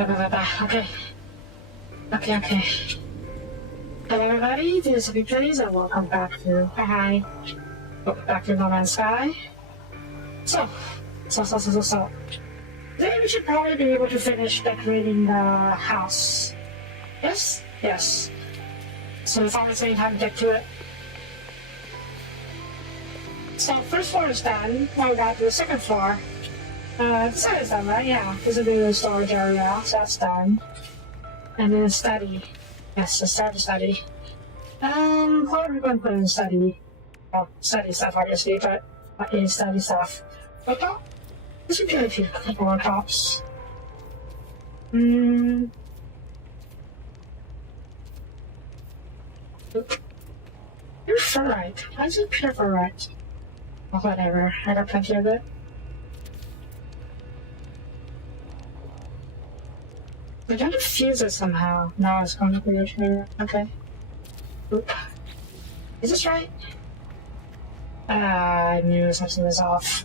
Okay. Okay. Hello everybody, this is Soapie Plays and welcome back to welcome back to No Man's Sky. So. Today we should probably be able to finish decorating the house. Yes? Yes. So it's almost saying time to get to it. So first floor is done. Now we got to the second floor. The side is done, right? Yeah. This is the storage area, so that's done. And then study. Yes, let's start the study. What are we going to put in study? Well, study stuff, obviously, but what is study stuff? Okay. This would be a few more tops. Pure ferrite. Why is it pure ferrite? Well, whatever. I got plenty of it. We're trying to fuse it somehow. No, it's going to be here. Okay. Oop. Is this right? I knew something was off.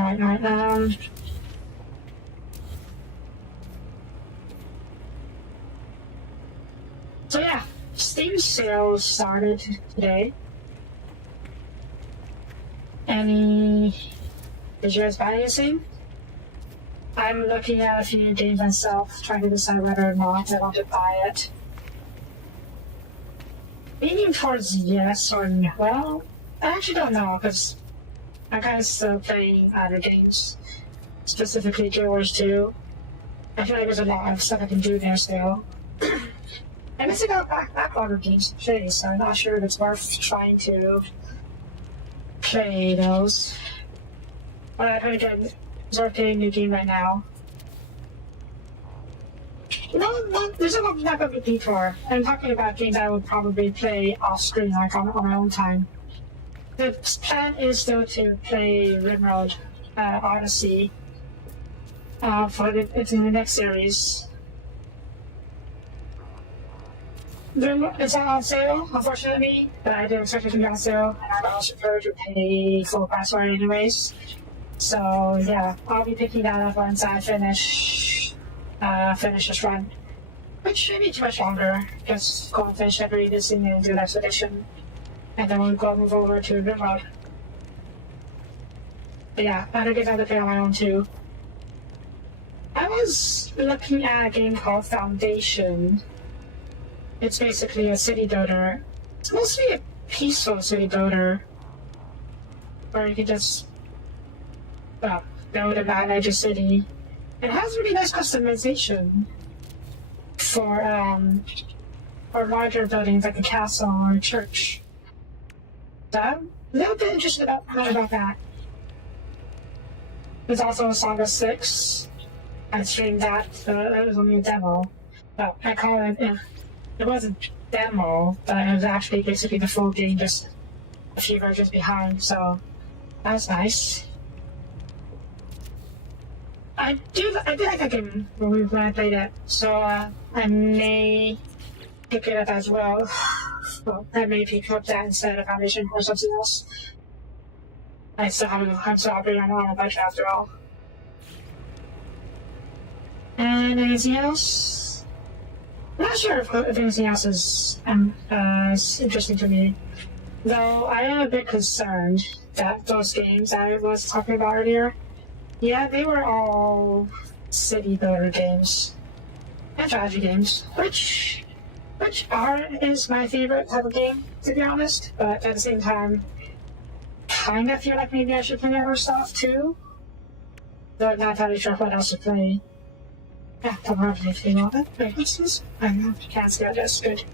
Alright, So yeah, Steam sales started today. Did you guys buy anything? I'm looking at a few games myself, trying to decide whether or not I want to buy it. Leaning towards yes or no. Well, I actually don't know, because I'm kind of still playing other games, specifically Guild Wars 2. I feel like there's a lot of stuff I can do there still. And it's about backlog of games to play, so I'm not sure if it's worth trying to play those. But I've heard again, start playing a new game right now. No, there's a lot not going to be detour. I'm talking about games I would probably play off screen, like on my own time. The plan is still to play Rimroad Odyssey it's in the next series. It's not on sale, unfortunately, but I didn't expect it to be on sale, and I also prefer to pay full price for it anyways. So yeah, I'll be picking that up once I finish this run. Which shouldn't be too much longer. Just go and finish every this thing and do the next edition. And then we'll move over to Rimroad. But yeah, other games I have to play on my own too. I was looking at a game called Foundation. It's basically a city builder. It's mostly a peaceful city builder, where you can just build a manage a city. It has really nice customization for larger buildings like a castle or a church. So I'm a little bit interested about that. There's also Saga 6. I streamed that, so it was only a demo. Well, I call it, it wasn't demo, but it was actually basically the full game, just a few versions behind, so that was nice. I did like that game when I played it, so I may pick it up as well. Well, I may pick up that instead of Foundation or something else. I'm still operating on a budget after all. And anything else? I'm not sure if anything else is interesting to me. Though I am a bit concerned that those games I was talking about earlier, yeah, they were all city builder games and strategy games, which is my favorite type of game, to be honest. But at the same time, kind of feel like maybe I should play other stuff too. Though I'm not entirely sure what else to play. Yeah, don't have anything on it. Wait, what's this? I don't know. Can't see it. That's good.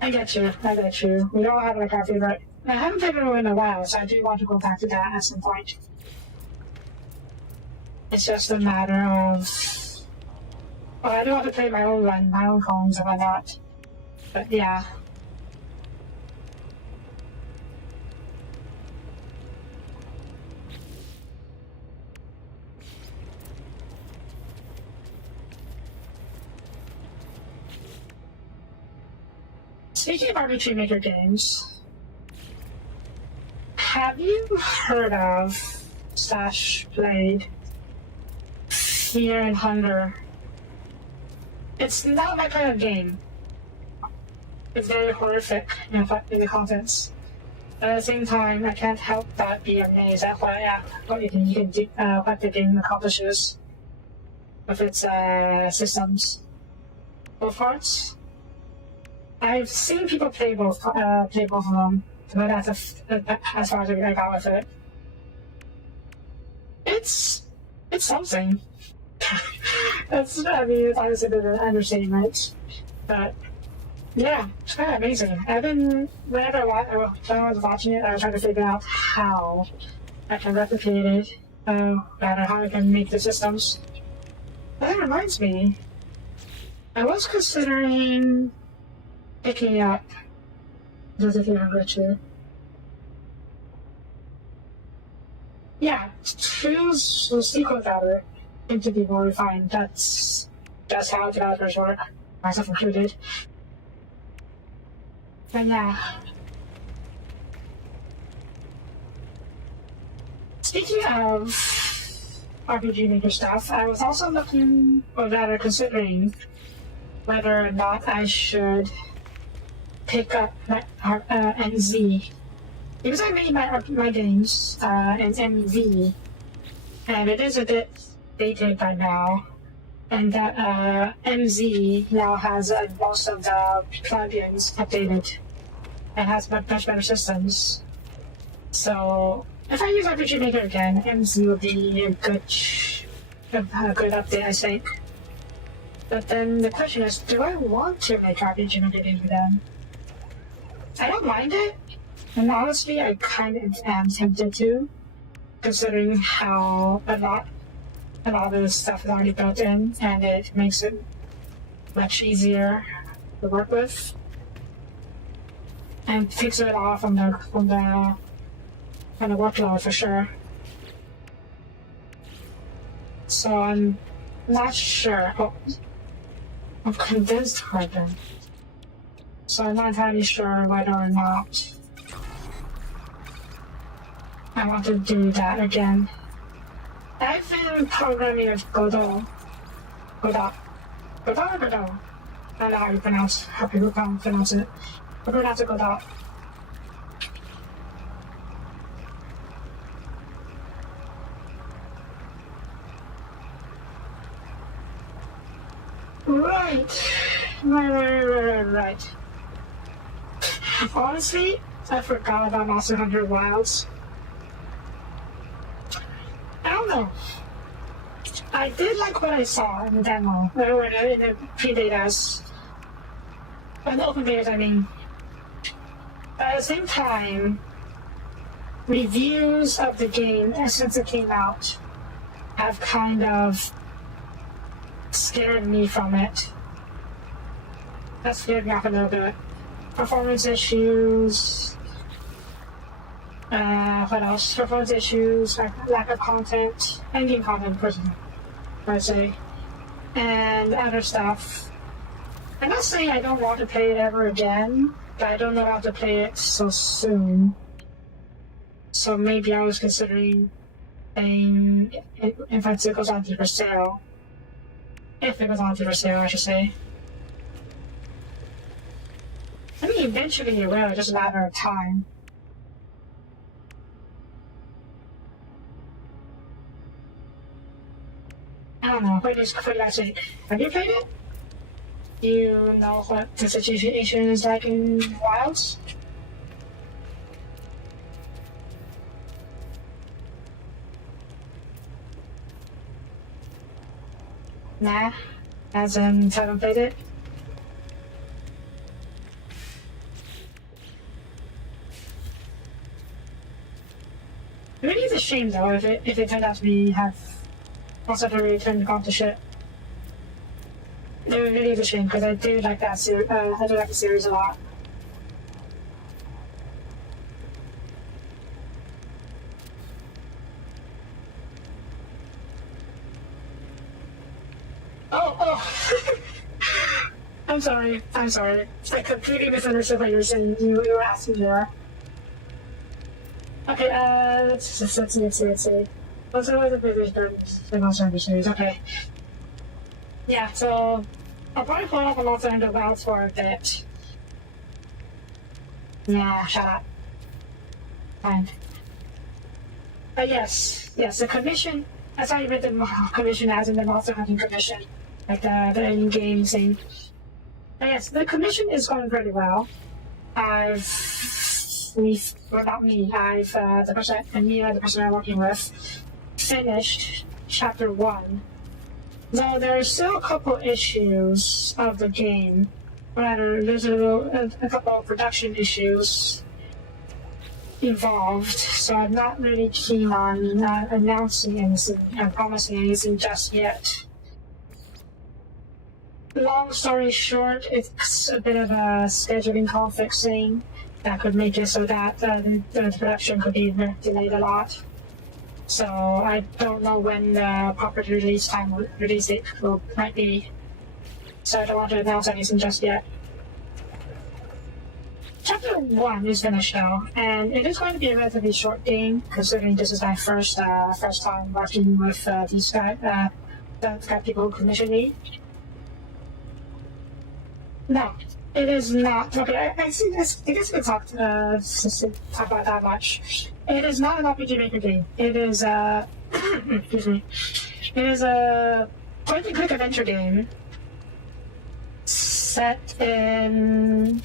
I get you. We all have like our favorite. I haven't played it in a while, so I do want to go back to that at some point. It's just a matter of. Well, I do want to play my own run, my own columns and whatnot. But yeah. Speaking of RPG Maker games, have you heard of slash played Fear and Hunger? It's not my kind of game. It's very horrific in the contents. But at the same time, I can't help but be amazed at what you can do, what the game accomplishes with its systems. Both parts. I've seen people play both of them, but that's as far as I got with it. It's something. It's obviously an understatement, but yeah, it's kind of amazing. Whenever I was watching it, I was trying to figure out how I can replicate it, how I can make the systems. But that reminds me, I was considering picking up Does it feel richer? Yeah, choose the sequel better and to be more refined. That's how developers work, myself included. But yeah. Speaking of RPG Maker stuff, I was also looking, or rather considering, whether or not I should pick up NZ. Because I made my games in MV, and it is a bit dated by now, and that MZ now has most of the plugins updated and has much better systems. So if I use RPG Maker again, MZ will be a good update, I think. But then the question is, do I want to make RPG Maker games again? I don't mind it, and honestly, I kind of am tempted to, considering how a lot of this stuff is already built in, and it makes it much easier to work with, and takes it off from the workload for sure. So I'm not sure. Of condensed carbon. So I'm not entirely sure whether or not I want to do that again. I've been programming with Godot. I don't know how people pronounce it. I pronounce it Godot. Right. Honestly, I forgot about Monster Hunter Wilds. I don't know. I did like what I saw in the demo, or in the pre-betas. In the open betas, I mean. But at the same time, reviews of the game since it came out have kind of scared me from it. That scared me off a little bit. Performance issues. What else? Performance issues, lack of content, endgame content, personally, I'd say, and other stuff. I'm not saying I don't want to play it ever again, but I don't know how to play it so soon. So maybe I was considering paying if it goes on for sale. If it goes on for sale, I should say. I mean, eventually it will, it's just a matter of time. I don't know, what do you guys think? Have you played it? Do you know what the situation is like in Wilds? Nah, as in, haven't played it? Maybe it's a shame though if it turned out to be have also really turned gone to shit. It really is a shame because I do like that series. I do like the series a lot. Oh! sorry. I'm sorry. I completely misunderstood what you were saying. You were asking more. Okay, let's see. What's the British Monster series? Okay. Yeah, so I'll probably pull up a Monster Hunter Wilds for a bit. Yeah, shut up. Fine. But yes, the commission. I saw you read the commission as in the Monster Hunting Commission, like the in-game thing. But yes, the commission is going pretty well. The person I'm working with, finished chapter 1. Though there are still a couple issues of the game. There's a couple of production issues involved, so I'm not really keen on announcing anything and promising anything just yet. Long story short, it's a bit of a scheduling conflict thing that could make it so that the production could be delayed a lot. So I don't know when the proper release date might be. So I don't want to announce anything just yet. Chapter 1 is finished now, and it is going to be a relatively short game, considering this is my first time working with these guys, the people who commissioned me. No, it is not. Okay, I guess we can talk about that much. It is not an RPG Maker game. It is a excuse me. It is a point-and-click adventure game set in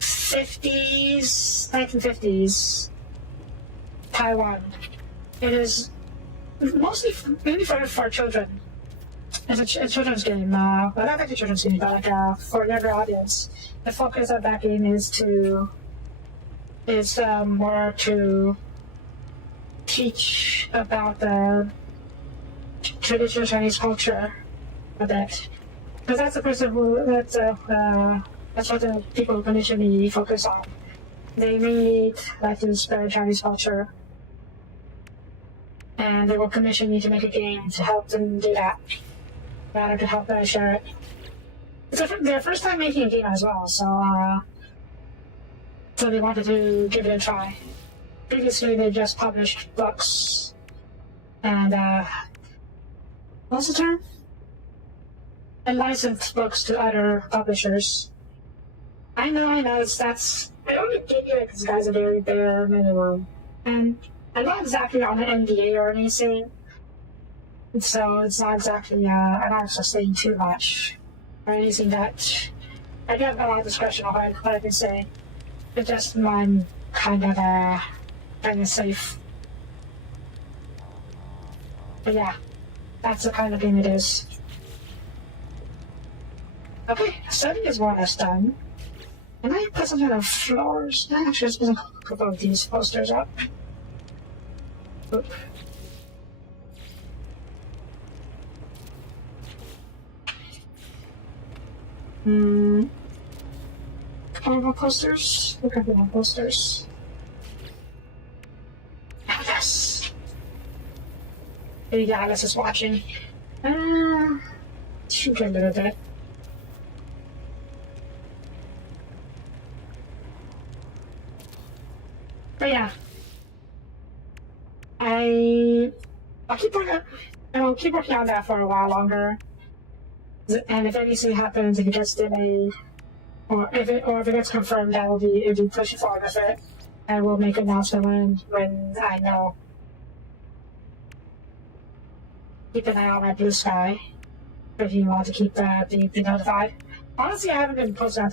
1950s Taiwan. It is mainly for children. It's a children's game, well, not like a children's game, but like for a younger audience. The focus of that game is more to teach about the traditional Chinese culture a bit. Because that's the person that's what the people initially focus on. They mainly like to spread Chinese culture, and they will commission me to make a game to help them do that. Rather to help them share it. It's their first time making a game as well, so they wanted to give it a try. Previously, they just published books and what's the term? And licensed books to other publishers. I know. I only give you like this guy's a very bare minimum, and I'm not exactly on an NDA or anything. So it's not exactly, I'm not just saying too much or anything that I do have a lot of discretion on what I can say. It's just I'm kind of safe. But yeah, that's the kind of game it is. Okay, setting is more or less done. And I put something on the floors. Actually, let's put a couple of these posters up. Oop. Couple more posters. A couple more posters. Oh, yes. Maybe Alice is watching. Shoot a little bit. But yeah, I'll keep working on that for a while longer. And if anything happens, if it gets delayed, or if it gets confirmed, it'll be pushing forward with it. I will make an announcement when I know. Keep an eye on my blue sky if you want to keep be notified. Honestly, I haven't been posting on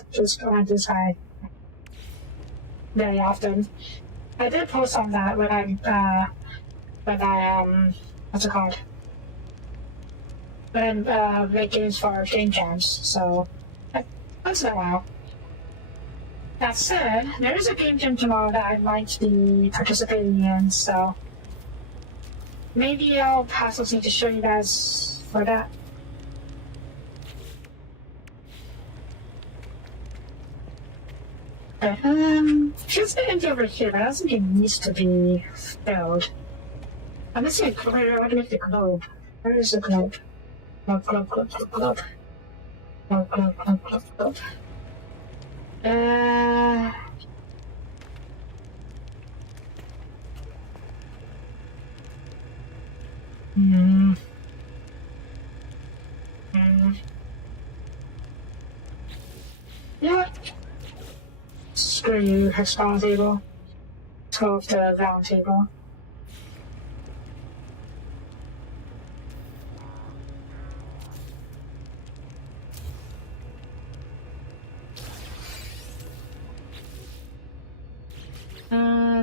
my blue sky very often. I did post on that when I what's it called? When I make games for game jams, so once in a while. That said, there is a game jam tomorrow that I might be participating in, so maybe I'll have something to show you guys for that. Okay, should be empty over here, but I don't think it needs to be filled. I'm missing a globe. I want to make the globe. Where is the globe? Globe. Glove, glove, glove, glove, glove. Hmm. Yeah. Screw you, hexagonal table. Let's go with the round table.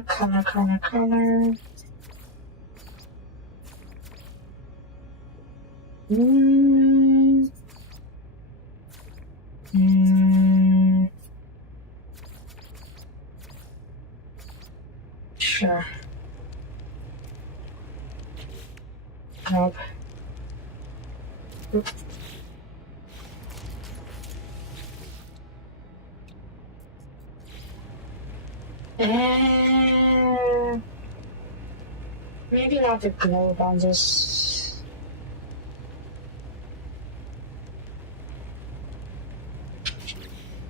Color. Sure. Nope. Oop. Maybe not the globe on this.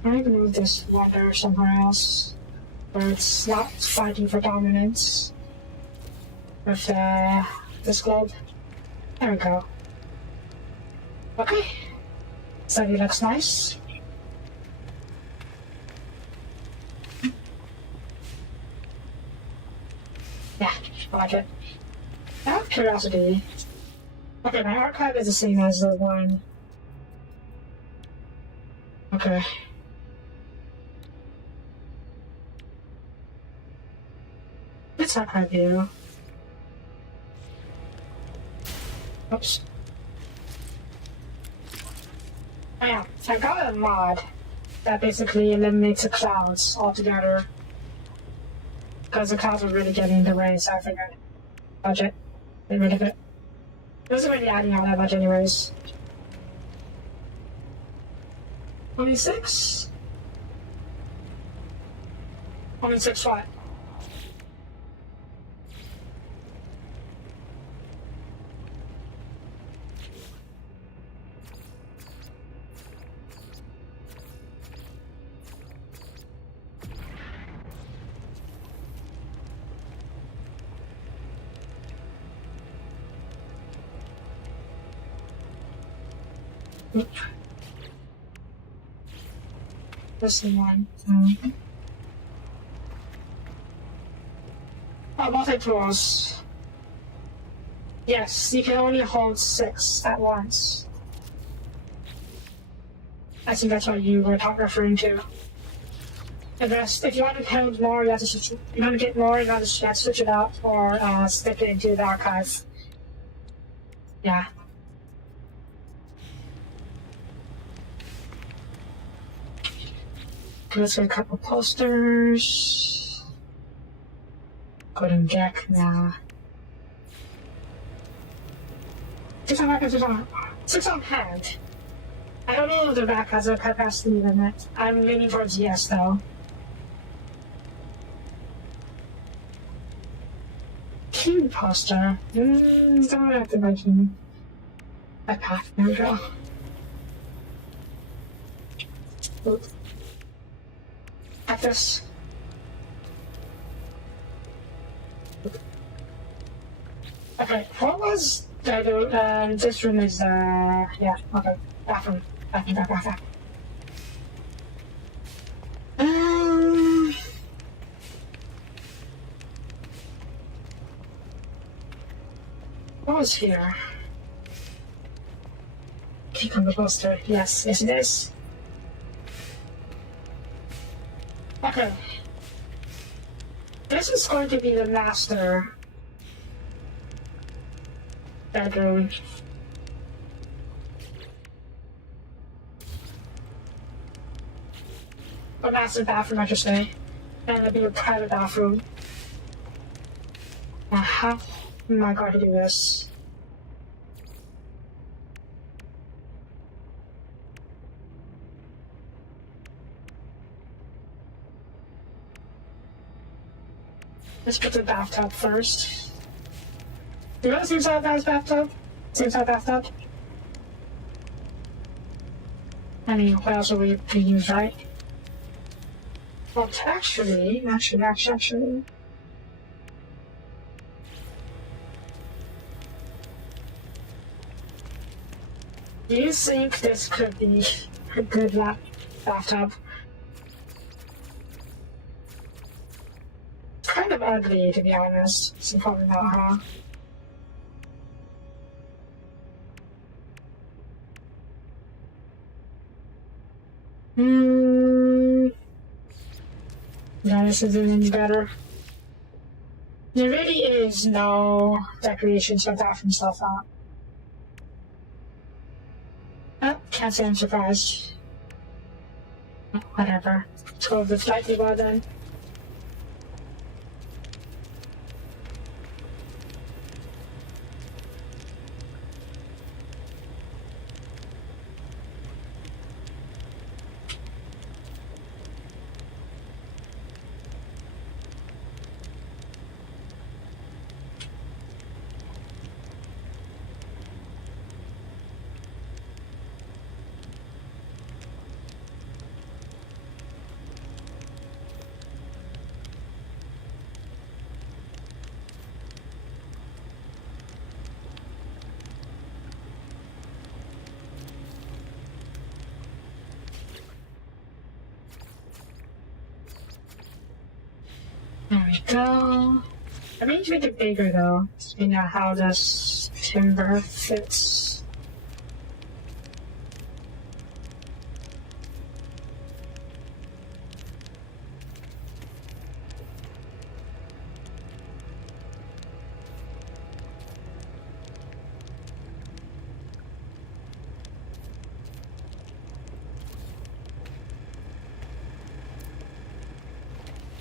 I'm gonna move this water somewhere else where it's not fighting for dominance with this globe. There we go. Okay. So it looks nice. Yeah, I like it. Out of curiosity. Okay, my archive is the same as the one. Okay. Let's archive you. Oops. Oh yeah, I got a mod that basically eliminates the clouds altogether. Because the clouds were really getting in the way, so I figured budget. Get rid of it. It wasn't really adding all that much anyways. 26? 26 what? This one. Oh, multi-tools. Yes, you can only hold 6 at once. I think that's what you were referring to. If you want to hold more, you have to switch it. You want to get more, you have to switch it out or stick it into the archive. Yeah. Let's get a couple posters. Golden Jack now. 6 on hand. I don't know if the back has a capacity limit. I'm leaning towards yes though. King poster. Don't have to mention a path now. At this. Okay, what was this room is yeah, okay. Bathroom. What was here? Click on the poster. Yes, it is. Okay. This is going to be the master bedroom. A master bathroom, I should say. And it'll be a private bathroom. Now, how am I going to do this? Let's put the bathtub first. You know the same size bathtub? Same size bathtub? I mean, what else would we could use, right? Well, actually. Do you think this could be a good bathtub? It's kind of ugly, to be honest. So probably not, huh? No, this isn't any better. There really is no decorations apart from stuff out. Oh, can't say I'm surprised. Whatever. Let's go over the flight table then. There we go. I need to make it bigger though, so you know how this timber fits.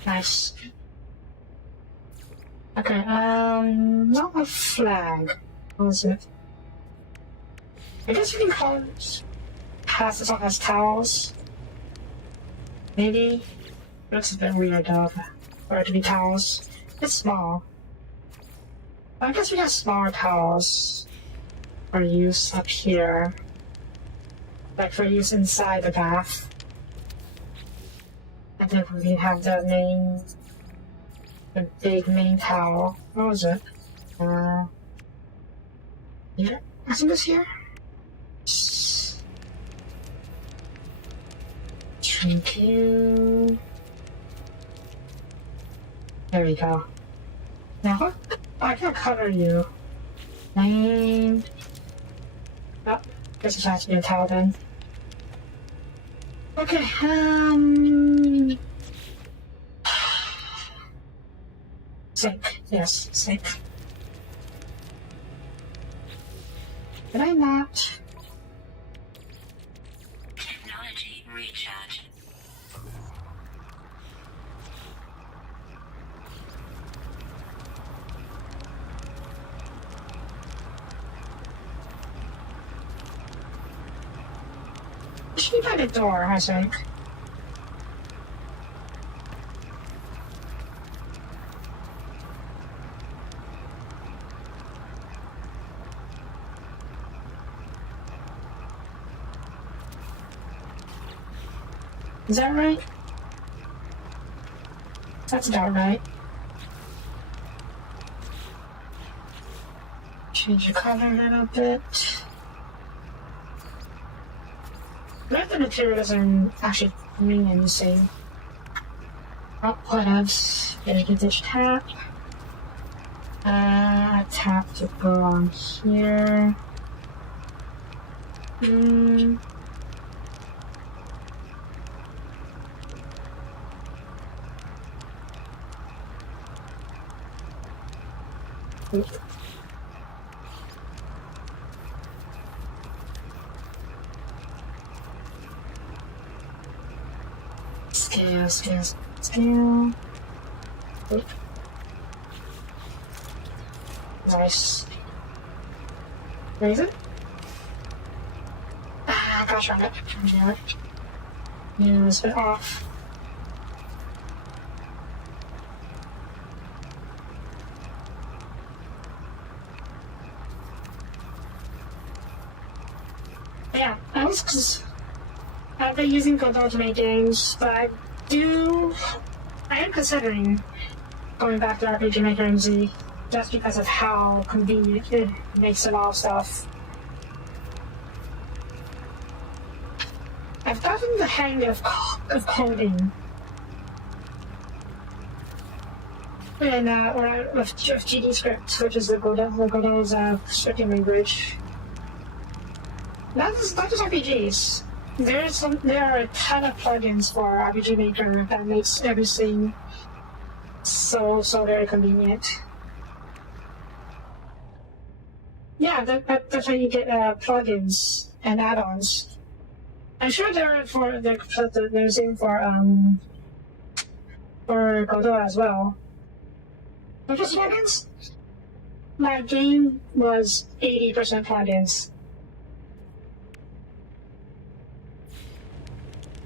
Nice. Okay, not a flag. What was it? I guess you can call it pass this off as towels. Maybe. It looks a bit weird though, for it to be towels. It's small. I guess we have smaller towels for use up here. Like for use inside the bath. And then we have the big main towel. What was it? Yeah, I think it's here. Thank you. There we go. Now, I can cover you. Name. Oh, this has to be a towel then. Okay, sink. Yes, sink. Did I not? Technology recharge. It should be by the door, I think. Is that right? That's about right. Change the color a little bit. But the material doesn't actually mean anything. Oh, whatevs. Gonna get this tap. Tap to go on here. Oops. Scale. Oop. Nice. Raise it. Gosh, I'm not turning it. Use it off. Yeah, that was I've been using Godot to make games, but I am considering going back to RPG Maker MZ just because of how convenient it makes a lot of stuff. I've gotten the hang of coding. And or with GD script, which is the Godot's scripting language. Not just RPGs. There are a ton of plugins for RPG Maker that makes everything so very convenient. Yeah, that's how you get plugins and add-ons. I'm sure there's same for Godot as well. But just plugins? My game was 80% plugins.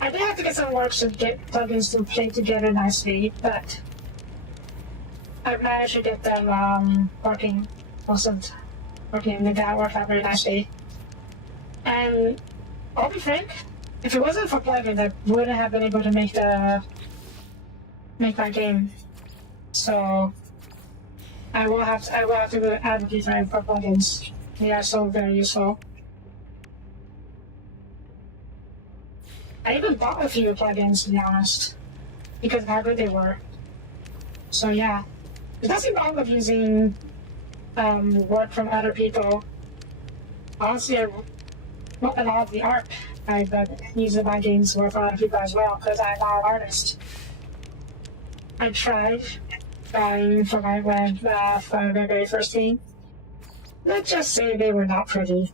I did have to get some work to get plugins to play together nicely, but I've managed to get them working. Working, that worked out very nicely. And I'll be frank, if it wasn't for plugins, I wouldn't have been able to make my game. So I will have to advocate for plugins. They are so very useful. I even bought a few plugins, to be honest, because of how good they were. So yeah, there's nothing wrong with using work from other people. Honestly, a lot of the art I've used in my games work for other people as well, because I'm not an artist. I tried for my very first game. Let's just say they were not pretty.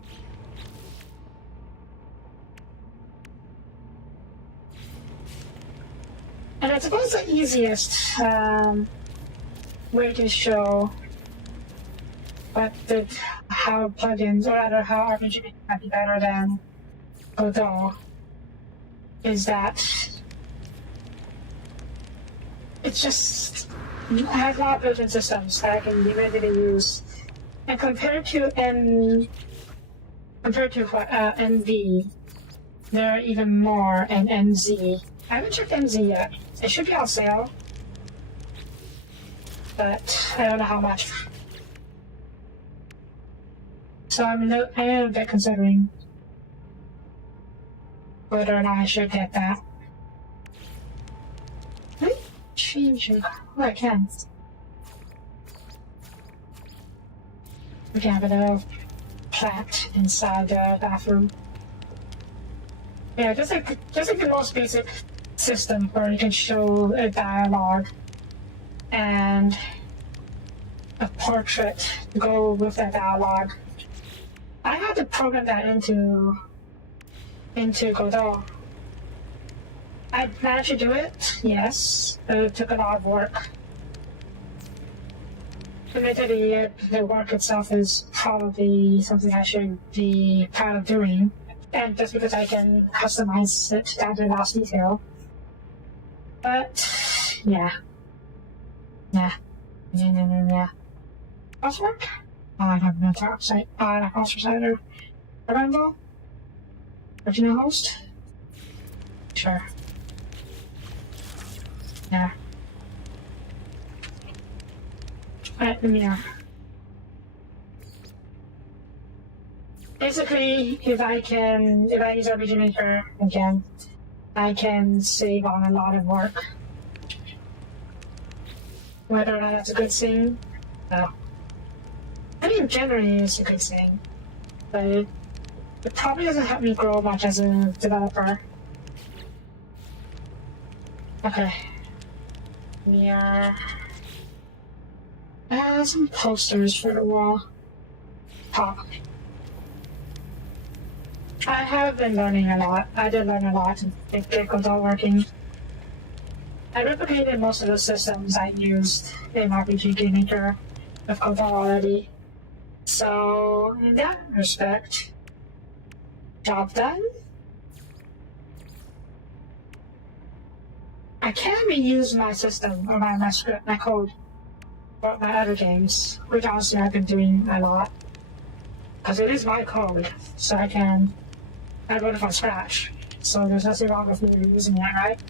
And I suppose the easiest way to show how plugins, or rather how RPG might be better than Godot, is that it's just I have a lot of built-in systems that I can be ready to use. And compared to NV, there are even more in NZ. I haven't checked NZ yet. It should be on sale, but I don't know how much. So I am a bit considering whether or not I should get that. Can I change it? Oh, I can. We can have a little plant inside the bathroom. Yeah, just like the most basic system where you can show a dialogue and a portrait to go with that dialogue. I had to program that into Godot. I managed to do it, yes, but it took a lot of work. Admittedly, the work itself is probably something I should be proud of doing, and just because I can customize it down to the last detail. But yeah. Password? I have no top site. I password cider. Remember? Original host? Sure. Yeah. Alright, let me know. Basically, if I use RPG Maker again, I can save on a lot of work. Whether or not that's a good thing, no. I mean, generally it's a good thing, but it probably doesn't help me grow much as a developer. Okay. Yeah. Some posters for the wall. Pop. I have been learning a lot. I did learn a lot to get Godot working. I replicated most of the systems I used in RPG Maker with Godot already. So, in that respect, job done. I can reuse my system, or my script, my code, for my other games, which honestly I've been doing a lot. Because it is my code, so I wrote it from scratch. so there's nothing wrong with me using it, right?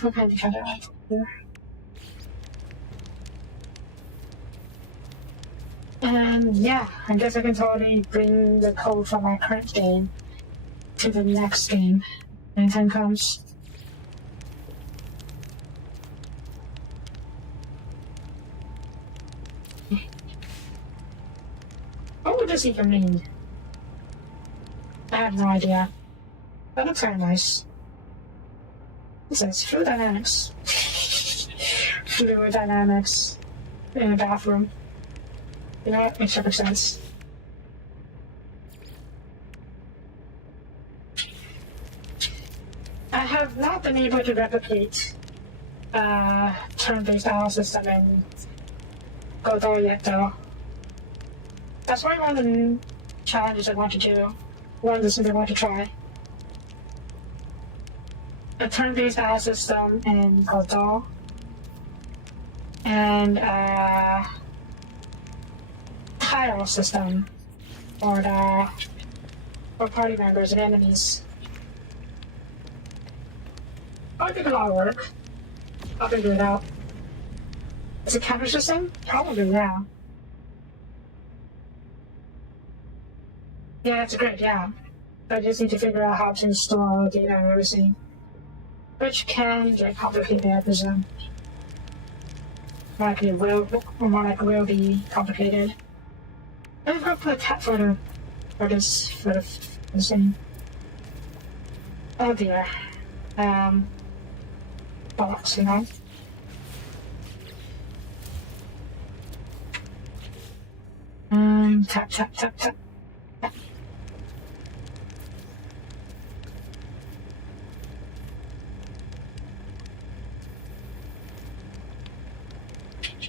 What kind of cut out here? And yeah, I guess I can totally bring the code from my current game to the next game when time comes. What would this even mean? I have no idea. That looks kind of nice. It says fluid dynamics. Fluid dynamics in a bathroom. You know what? Makes perfect sense. I have not been able to replicate turn-based battle system in Godot yet, though. That's one of the challenges I want to do. One of the things I want to try. A turn-based battle system in Godot. And tile system for party members and enemies. I'll take a lot of work. I'll figure it out. Is it counter system? Probably, yeah. Yeah, that's great, yeah. I just need to figure out how to store data and everything. Which can get complicated, I presume. More likely will be complicated. I'm gonna put a tab for this thing. Oh dear. Box, you know. Tap, tap, tap, tap.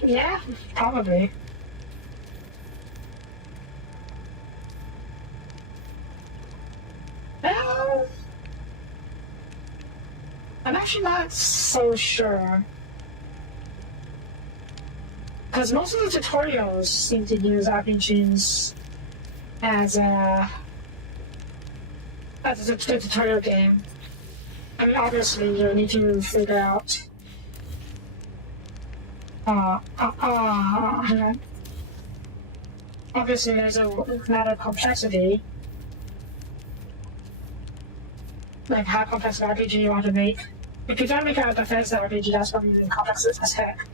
Yeah, probably. Well, I'm actually not so sure. Because most of the tutorials seem to use RPGs as a tutorial game. I mean, obviously, you need to figure out. Obviously, there's a matter of complexity. Like how complex an RPG you want to make. If you don't make a defense RPG, that's probably complex as heck.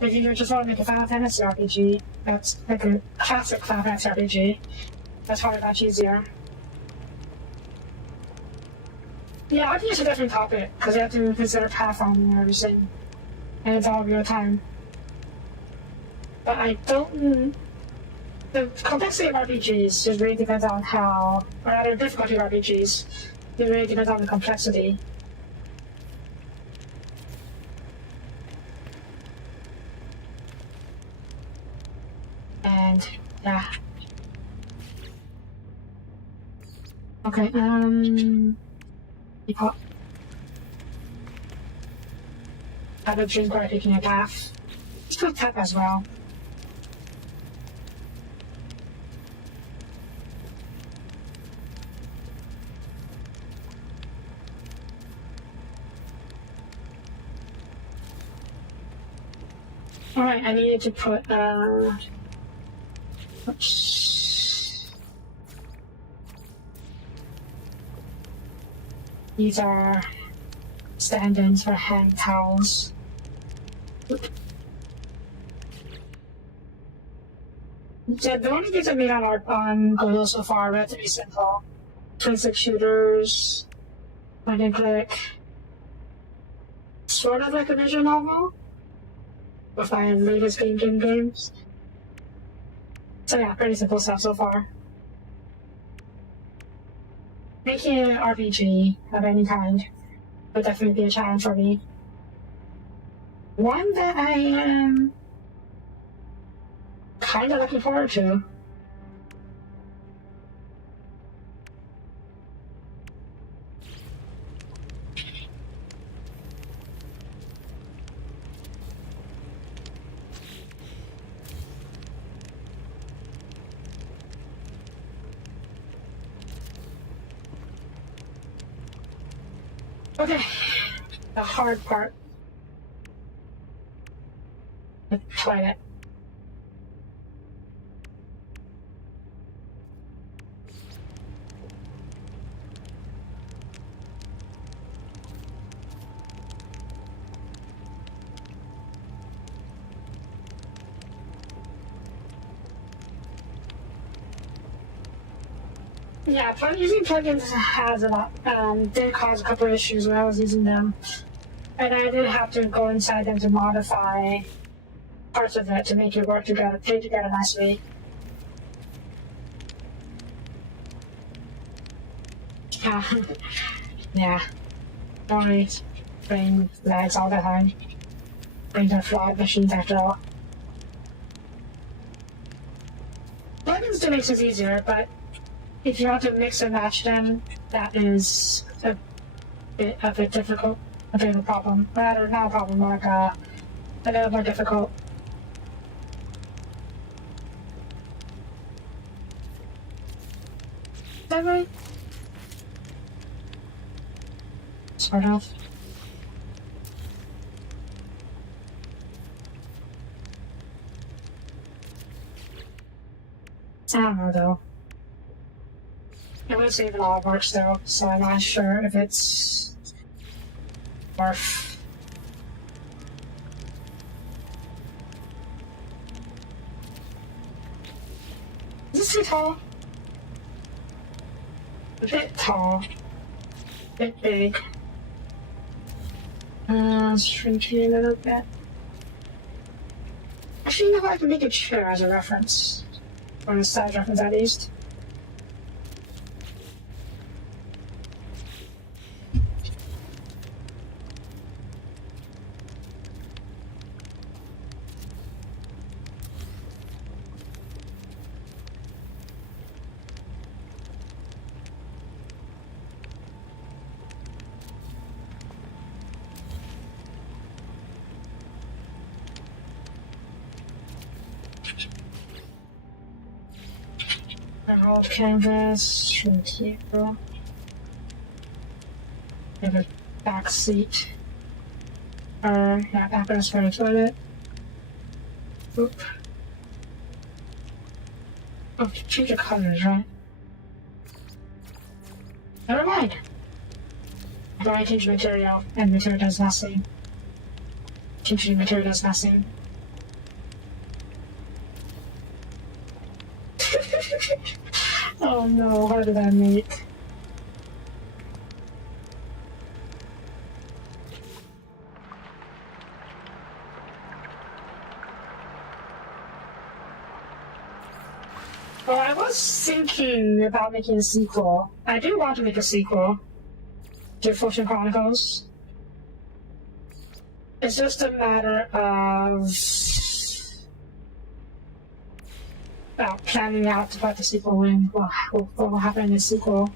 If you just want to make a Final Fantasy RPG, that's like a classic Final Fantasy RPG, that's probably much easier. Yeah, RPG is a different topic, because you have to consider pathfinding and everything. And it's all real time. But I don't... The complexity of RPGs just really depends on how... Or rather, the difficulty of RPGs. It really depends on the complexity. And, yeah. Okay, Depot. Have a drink while taking a bath. Let's put tap as well. Alright, I needed to put, oops. These are stand-ins for hand towels. The only things I made on Godot so far are relatively simple. Twin-stick shooters, point and click. Sort of like a visual novel. With my latest games. So yeah, pretty simple stuff so far. Making an RPG of any kind would definitely be a challenge for me. One that I am kind of looking forward to. Okay, the hard part. The toilet. Yeah, using plugins has a lot. Did cause a couple issues when I was using them, and I did have to go inside them to modify parts of it to make it work together, play together nicely. Yeah. Only brain lags all the time. Brains are flawed machines after all. Plugins do make it easier, but if you want to mix and match them, that is a bit difficult, a bit of a problem. Rather, not a problem, like a little more difficult. Is that right? Sort of. I don't know though. It was even all works though, so I'm not sure if it's worth. Is this too tall? A bit tall. A bit big. Shrink it a little bit. Actually, you know what? I can make a chair as a reference. Or a size reference at least. Rolled canvas, shrink here. We have a back seat. Yeah, backrest for the toilet. Oop. Oh, change the colors, right? Never mind. Do I change the material? And the material does nothing. Changing the material does nothing. Oh no, how did I make? Well, I was thinking about making a sequel. I do want to make a sequel to Fortune Chronicles. It's just a matter of planning out what the sequel will happen in the sequel.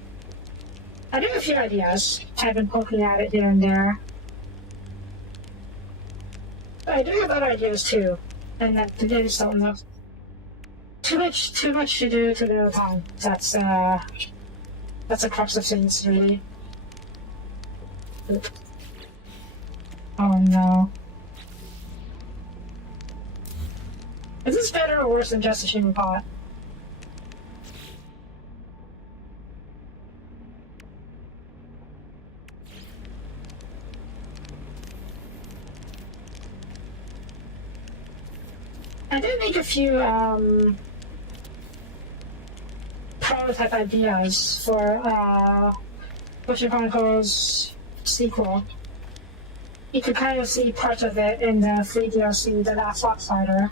I do have a few ideas. I've been poking at it here and there. But I do have other ideas too. And then they just don't know. Too much to do to little time. That's the crux of things, really. Oh no. Is this better or worse than just a shooting pot? I did make a few prototype ideas for Fortune Chronicles sequel. You could kind of see parts of it in the free DLC, The Last Outsider.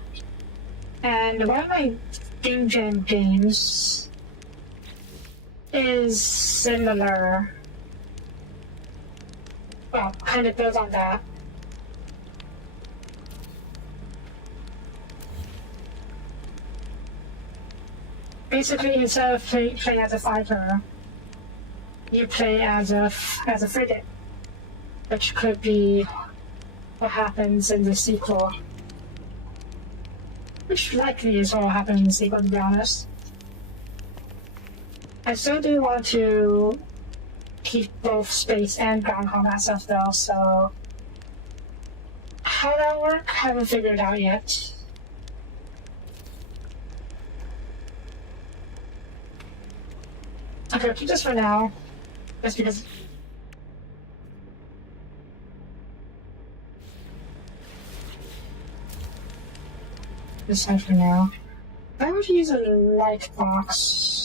And one of my Game Jam games is similar. Well, kind of builds on that. Basically, instead of playing as a fighter, you play as a frigate, which could be what happens in the sequel. Which likely is what will happen in the sequel, to be honest. I still do want to keep both space and ground combat stuff though, so how that work, haven't figured it out yet. Okay, I'll keep this for now. Just because this time for now. I would use a light box.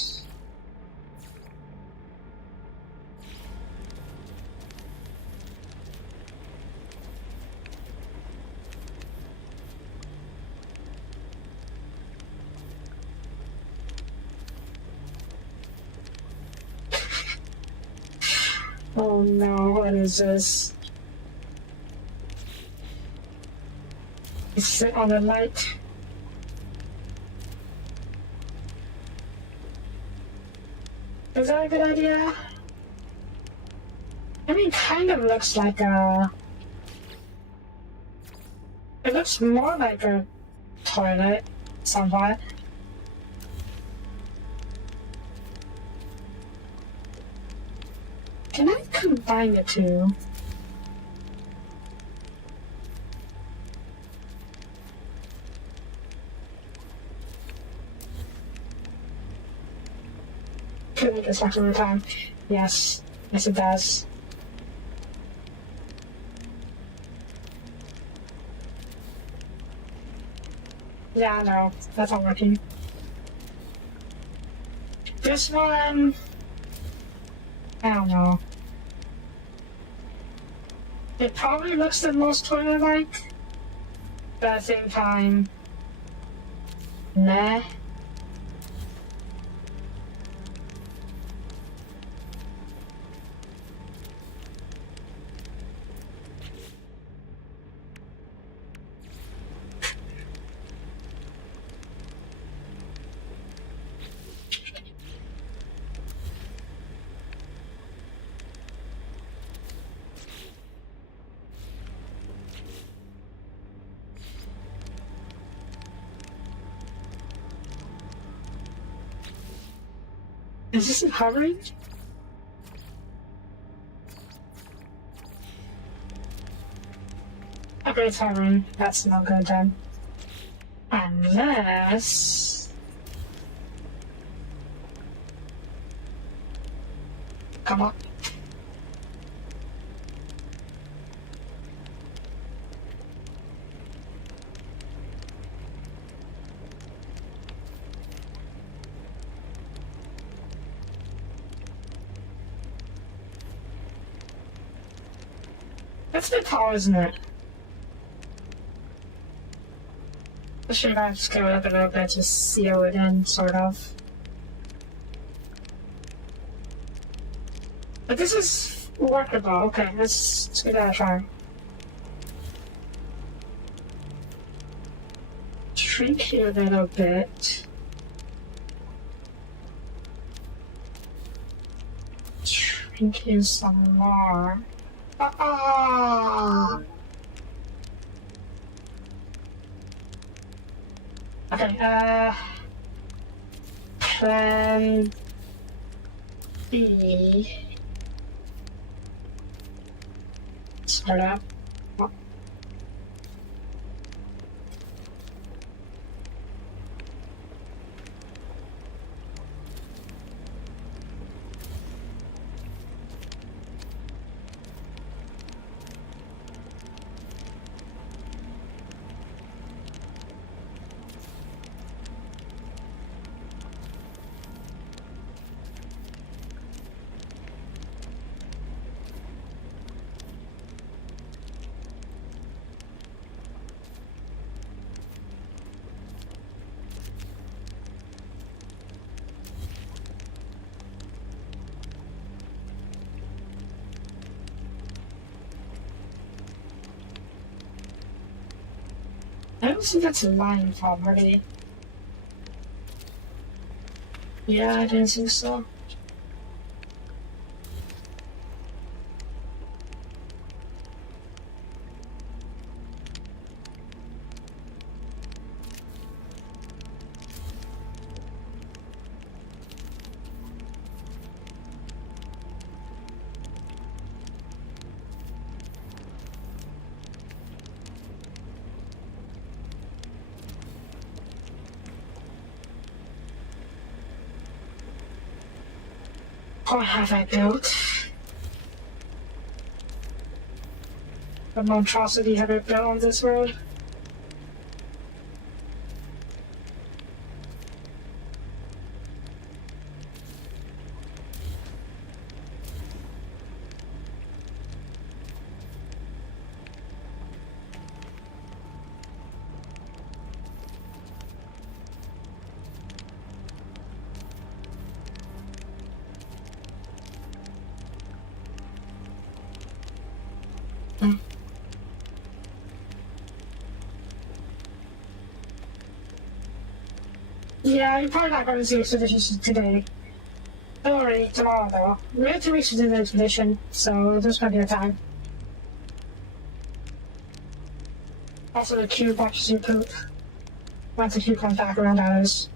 Oh no, what is this? Sit on the light. Is that a good idea? I mean, kind of looks like a... It looks more like a toilet, somewhat. Can I combine the two? Can I make this happen every time? Yes. Yes, it does. Yeah, no, that's not working. This one... I don't know. It probably looks the most toilet-like, but at the same time, nah. Is this hovering? Okay, it's hovering. That's no good then. Unless... Come on. That's a bit tall, isn't it? I should have just go up a little bit to seal it in, sort of. But this is workable. Okay, let's give that a try. Shrink here a little bit. Shrink here some more. Ah! Okay, plan B. Start up. I don't think that's a line property. Yeah, I didn't think so. What have I built? What monstrosity have I built on this world? Yeah, you're probably not going to see expeditions today. Don't worry, tomorrow though. We have 2 weeks to do the expedition, so there's plenty of time. Also, the cube watches you poop. Once the cube comes back around, that is.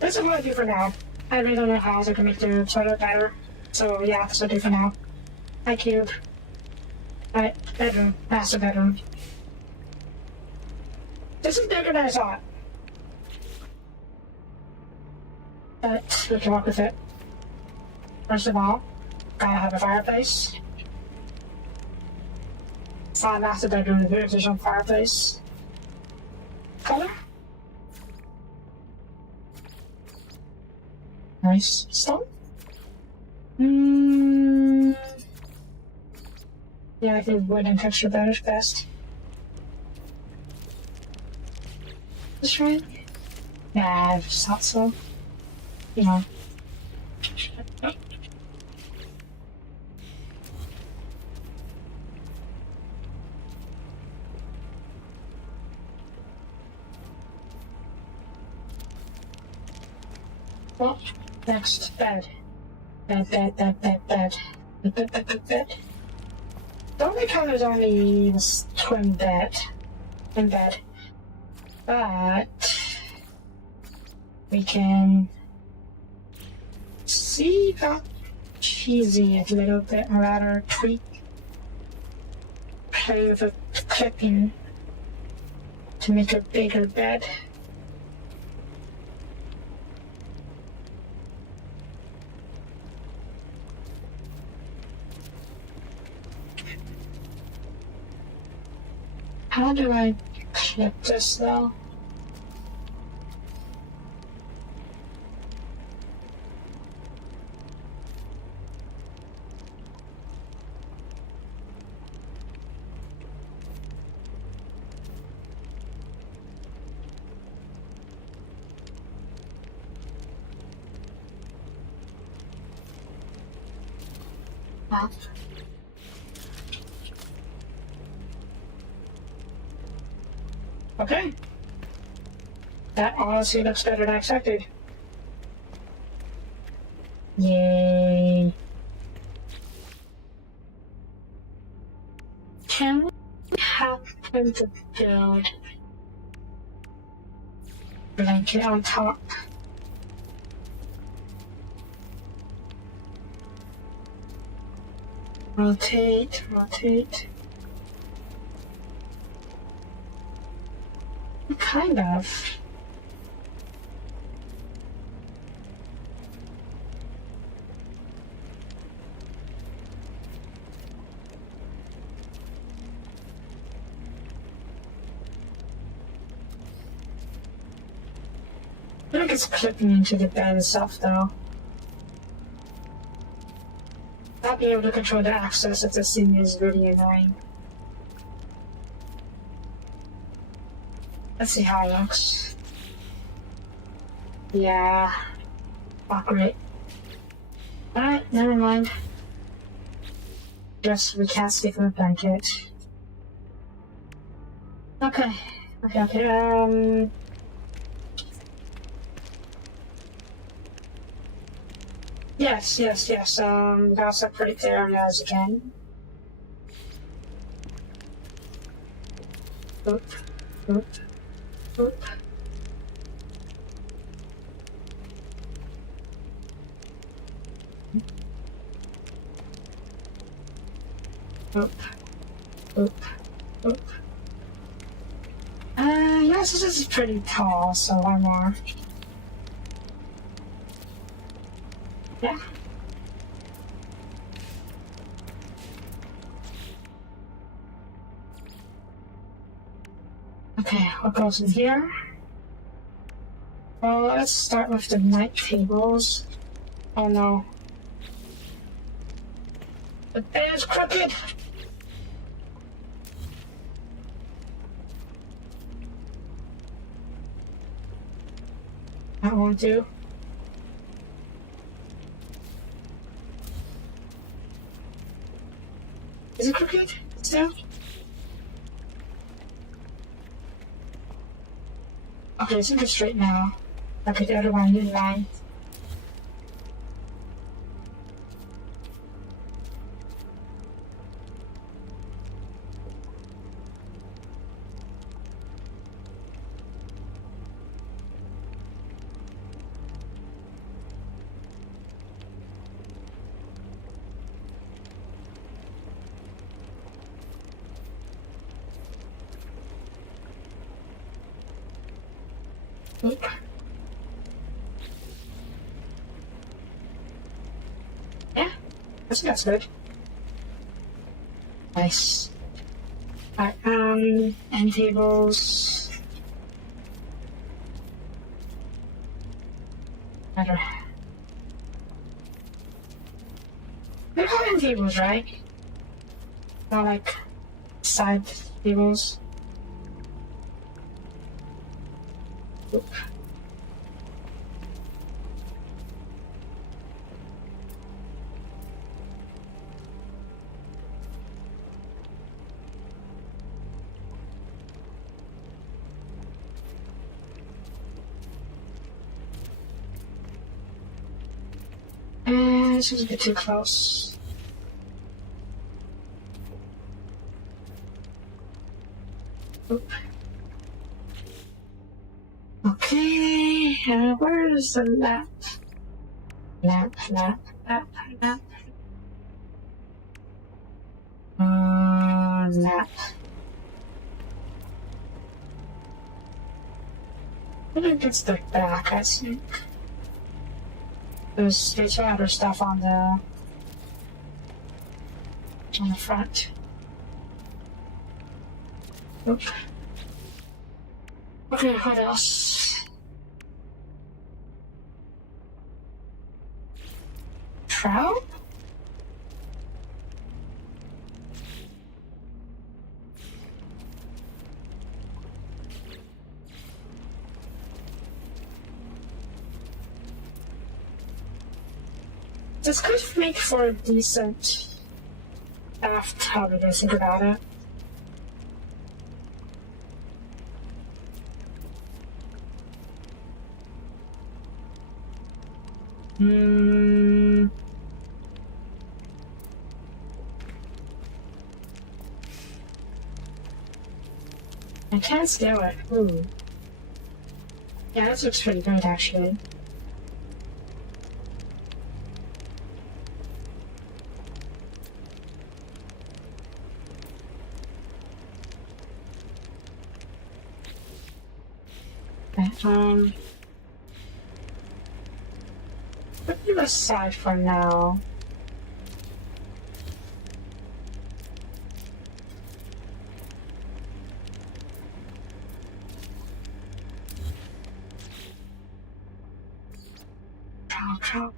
This is what I do for now. I really don't know how else I can make the toilet better. So yeah, that's what I do for now. Hi, cube. Alright, bedroom. Master bedroom. This is bigger than I thought. But we can work with it. First of all, gotta have a fireplace. It's not a master bedroom with an additional fireplace. Color? Nice. Stone? Yeah, I think wood and texture better is best. This right? Yeah, I just thought so. You know. Well, next, bed. Bed. Don't they count as only this twin bed? In bed. But we can see about cheesy it a little bit, or rather tweak, play with the clipping to make a bigger bed. How do I clip this though? Huh? Okay. That honestly looks better than I expected. Yay. Can we happen to build blanket on top? Rotate. Kind of. I think it's clipping into the bed itself though. Not being able to control the access of this thing is really annoying. Let's see how it looks. Yeah. Not great. Alright, never mind. Guess we can't stick with a blanket. Okay. Yes. Gotta separate the areas again. Oop. Oop. Oop. Yes, this is pretty tall, so one more. Yeah. Okay, what goes in here? Well, let's start with the night tables. Oh no. The bed is crooked! That won't do. Is it crooked still? Okay, it's just straight now. Okay, the other one in line. Oop. Yeah, I think that's good. Nice. Alright, end tables. Better. They're called end tables, right? Not like side tables. Oop. This is a bit too close. Oop. Okay, where's the lap? Lap. Lap. I think it's the back, I think. There's other stuff on the front. Oop. Okay, what else? Trout? This could make for a decent bathtub if I think about it. I can't steal it. Ooh. Yeah, this looks pretty good actually. Okay, put it aside for now.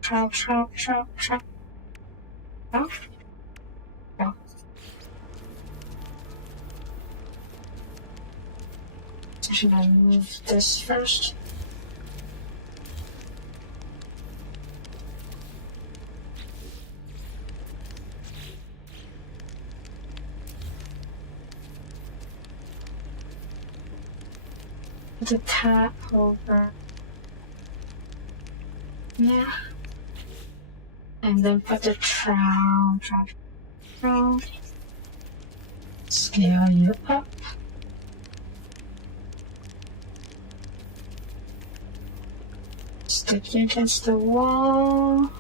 Trout. Oh. Should I move this first? The tap over. Yeah. And then put the trout. Scale you up. Stick you against the wall.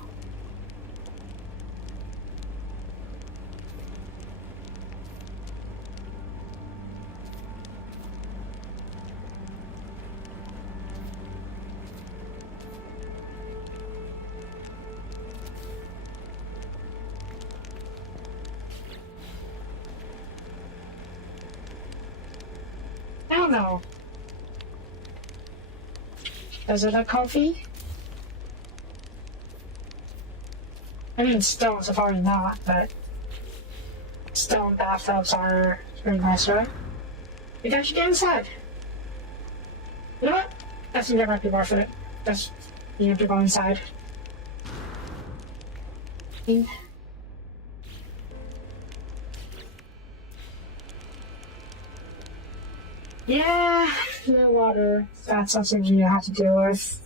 don't know. Is it a coffee? I mean, stone, so probably not, but stone bathtubs are pretty nice, right? We can actually get inside. You know what? I think that might be worth it. Just being able to go inside. Yeah, no water. That's something you have to deal with.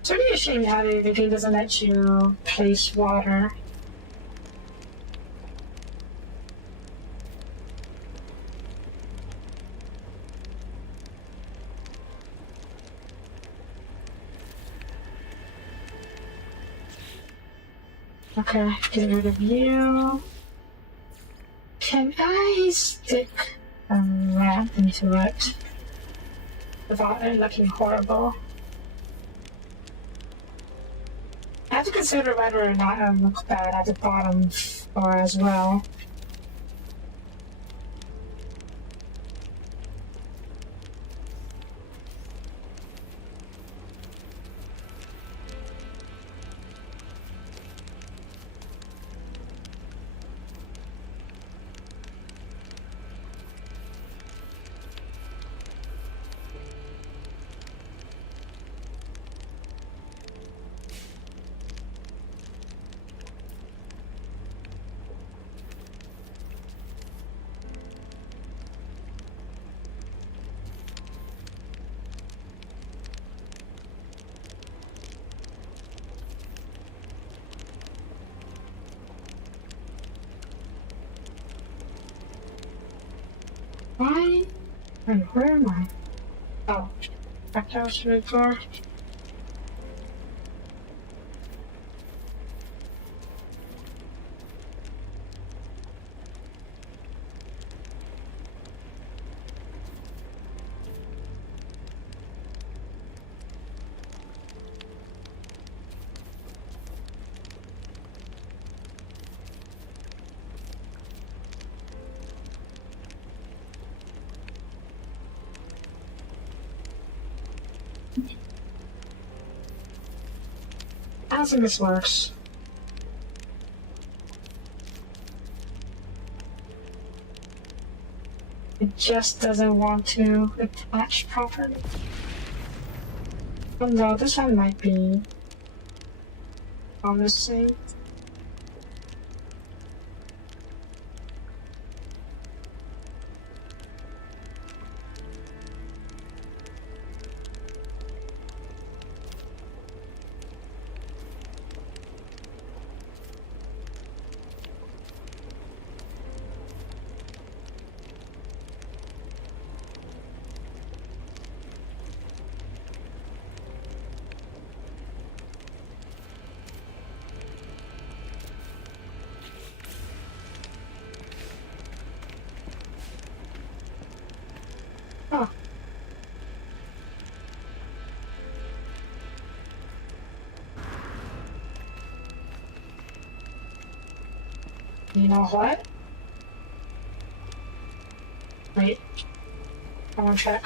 It's really a shame how the game doesn't let you place water. Okay, get rid of you. Can I stick a rat into it without it looking horrible? I have to consider whether or not it looks bad at the bottom floor as well. Why? Wait, where am I? Oh, back down to the door. I don't think this works. It just doesn't want to attach properly. Although this one might be promising. Oh. You know what? Wait. I want to check.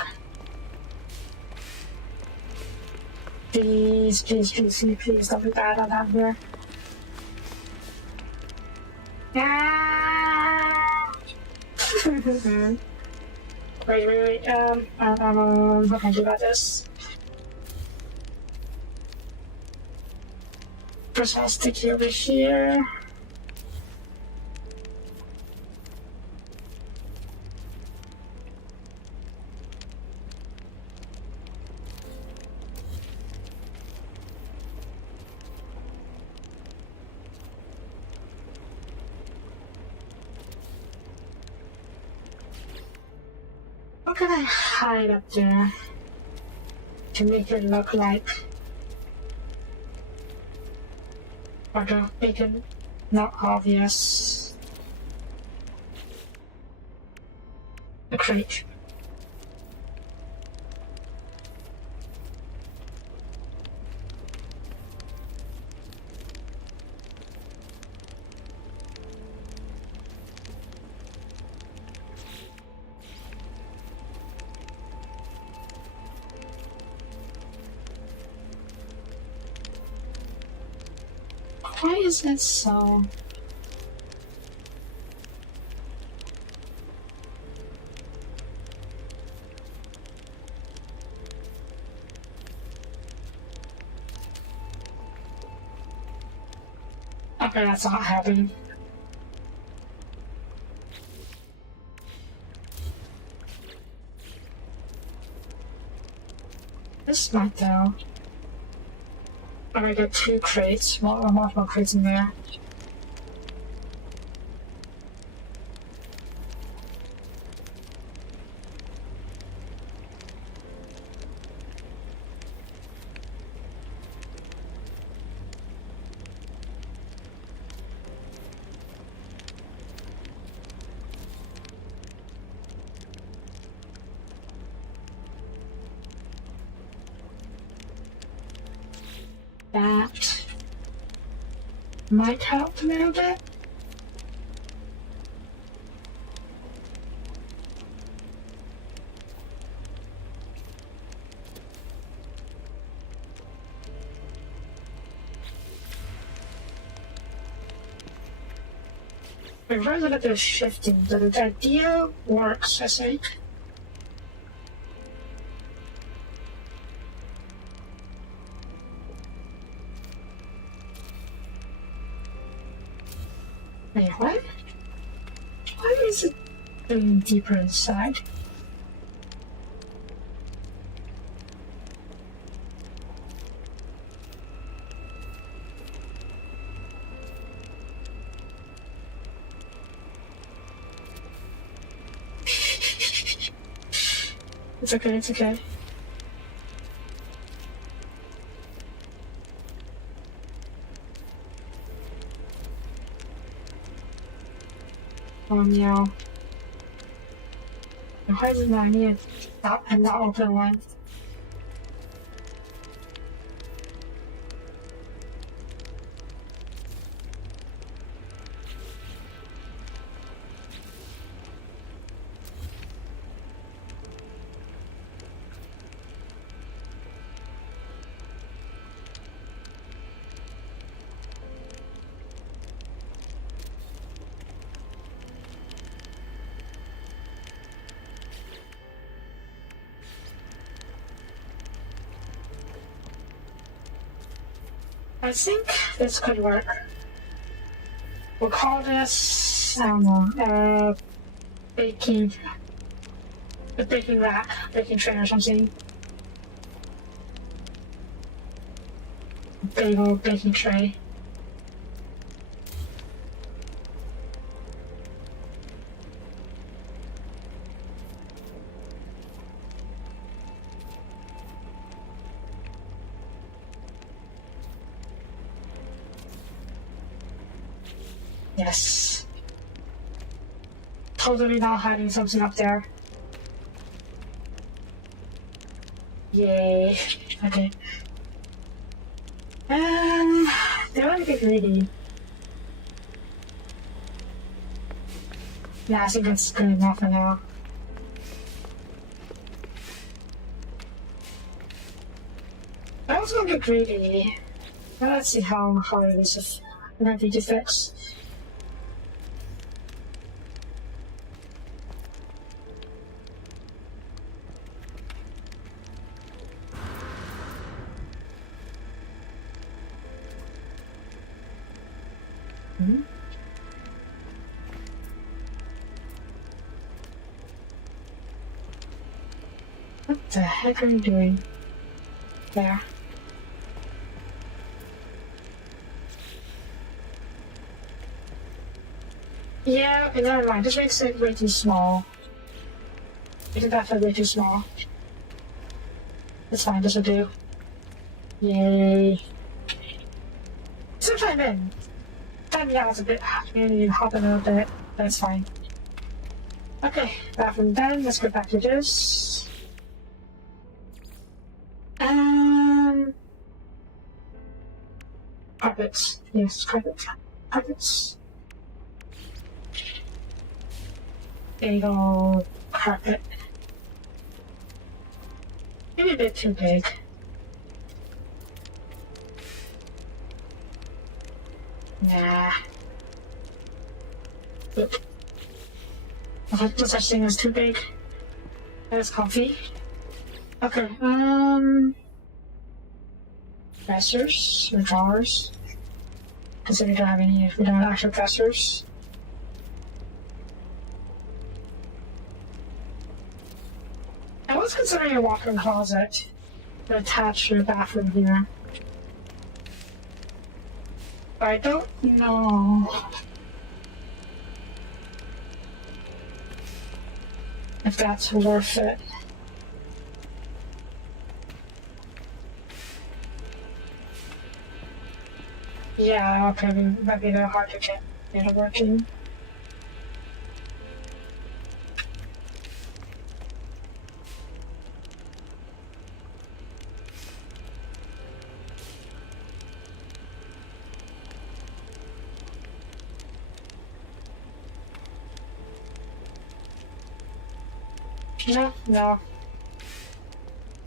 Please, please, please, please don't be bad on that here. Ah! wait. What can I do about this? First, I'll stick you over here. What can I hide up there to make it look like, or to make it not obvious? A crate. Why is it so? Okay, that's not happening. This might though. I'm gonna get 2 crates, multiple crates in there. That might help a little bit. We're a little bit of shifting, but the idea works, I think. Wait, what? Why is it going deeper inside? It's okay, it's okay. Oh no. Why is it not need and not open one? I think this could work. We'll call this, I don't know, baking, a baking rack, baking tray or something. Bagel baking tray. Yes. Totally not hiding something up there. Yay. Okay. They want to get greedy. Yeah, I think that's good enough for now. I also want to get greedy. Now let's see how hard it is to fix. What the heck are you doing? There. Yeah, okay, never mind. This makes it way too small. It's definitely way too small. It's fine, this will do. Yay. Sometime in. Time now is a bit maybe hop a little bit, but it's fine. Okay, bathroom done. Let's go back to this. Carpets. Yes, carpets. Carpets. Big old carpet. Maybe a bit too big. Nah. Oop. No such thing as too big. There's coffee. Okay, dressers or drawers. Consider we don't have any if we don't have actual dressers. I was considering a walk-in closet to attach to the bathroom here. But I don't know if that's worth it. Yeah, okay, it might be a little hard to get it working. No.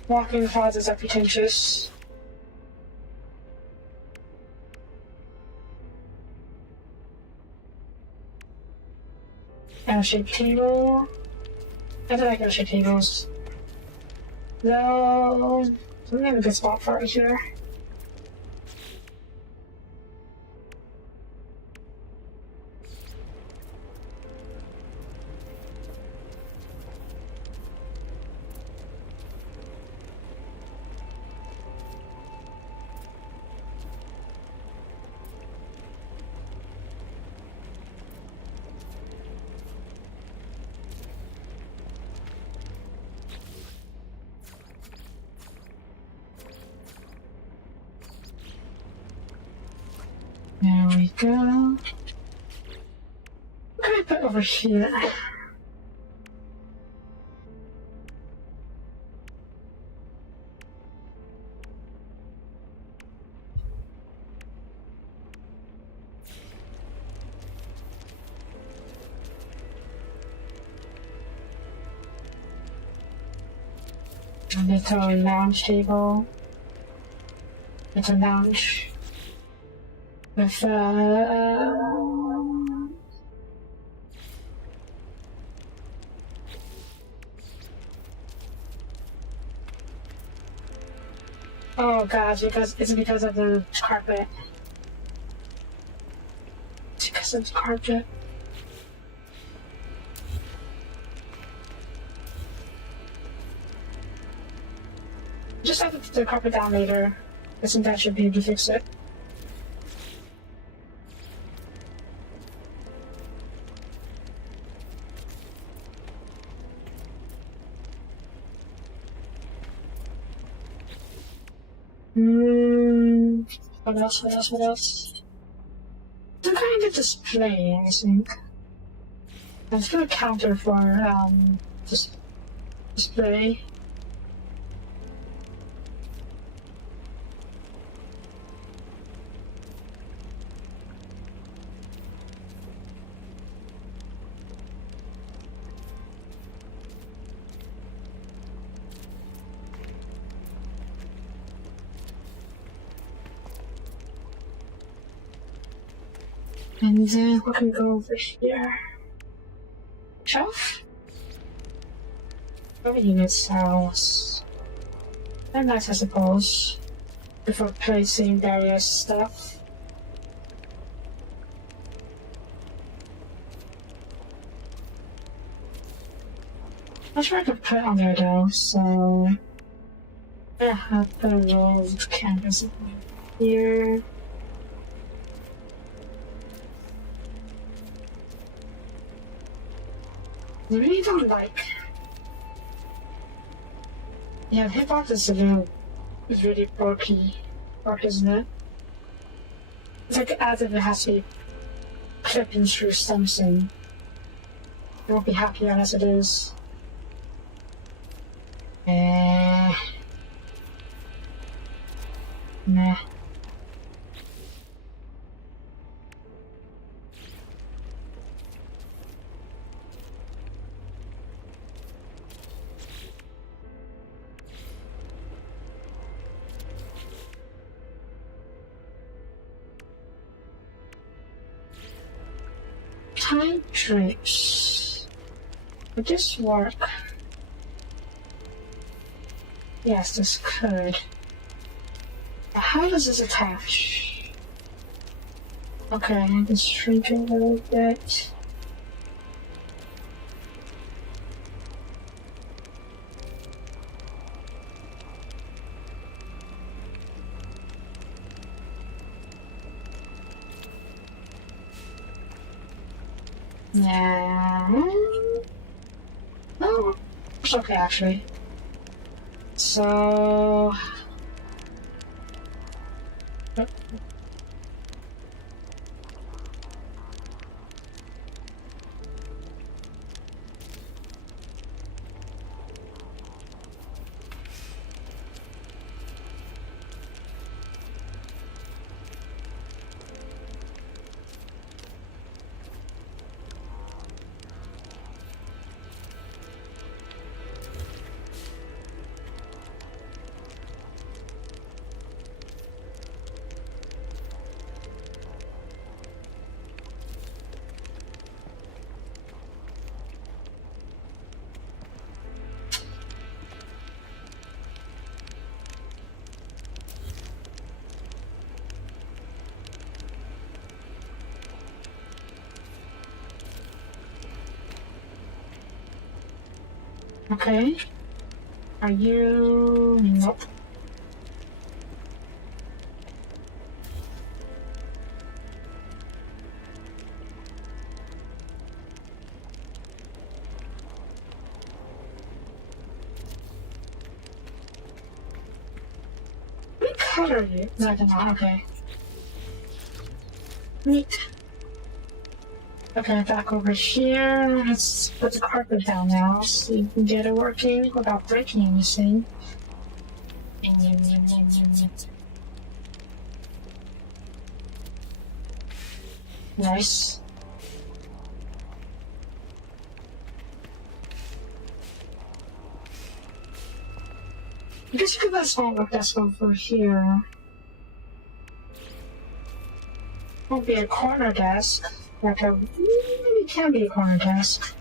Walk-in closets are pretentious. L-shaped table. I don't like L-shaped tables. No, we have a good spot for it here. There we go. What can I put over here? A little lounge table. It's a lounge with oh gosh, it's because of the carpet. It's because of the carpet. Just have to put the carpet down later. Isn't that should be able to fix it? What else? Some kind of display, I think. Let's do a counter for, display. And then we can go over here. Shelf? Everything is house. And nice, I suppose. Before placing various stuff. I'm sure I could put it on there though, so I have the rolled canvas here. I really don't like. Yeah, the hitbox is really bulky, isn't it? It's like as if it has to be clipping through something. I won't be happy unless it is. Nah. Tight drapes. Would this work? Yes, this could. How does this attach? Okay, I can shrink it a little bit. Yeah. Oh, it's okay actually. So. Okay. Are you... Nope. What color are you? Okay. Neat. Okay, back over here. Let's put the carpet down now so you can get it working without breaking anything. Nice. I guess you could put a small work desk over here. Won't be a corner desk. Like a... Maybe it can be a corner desk.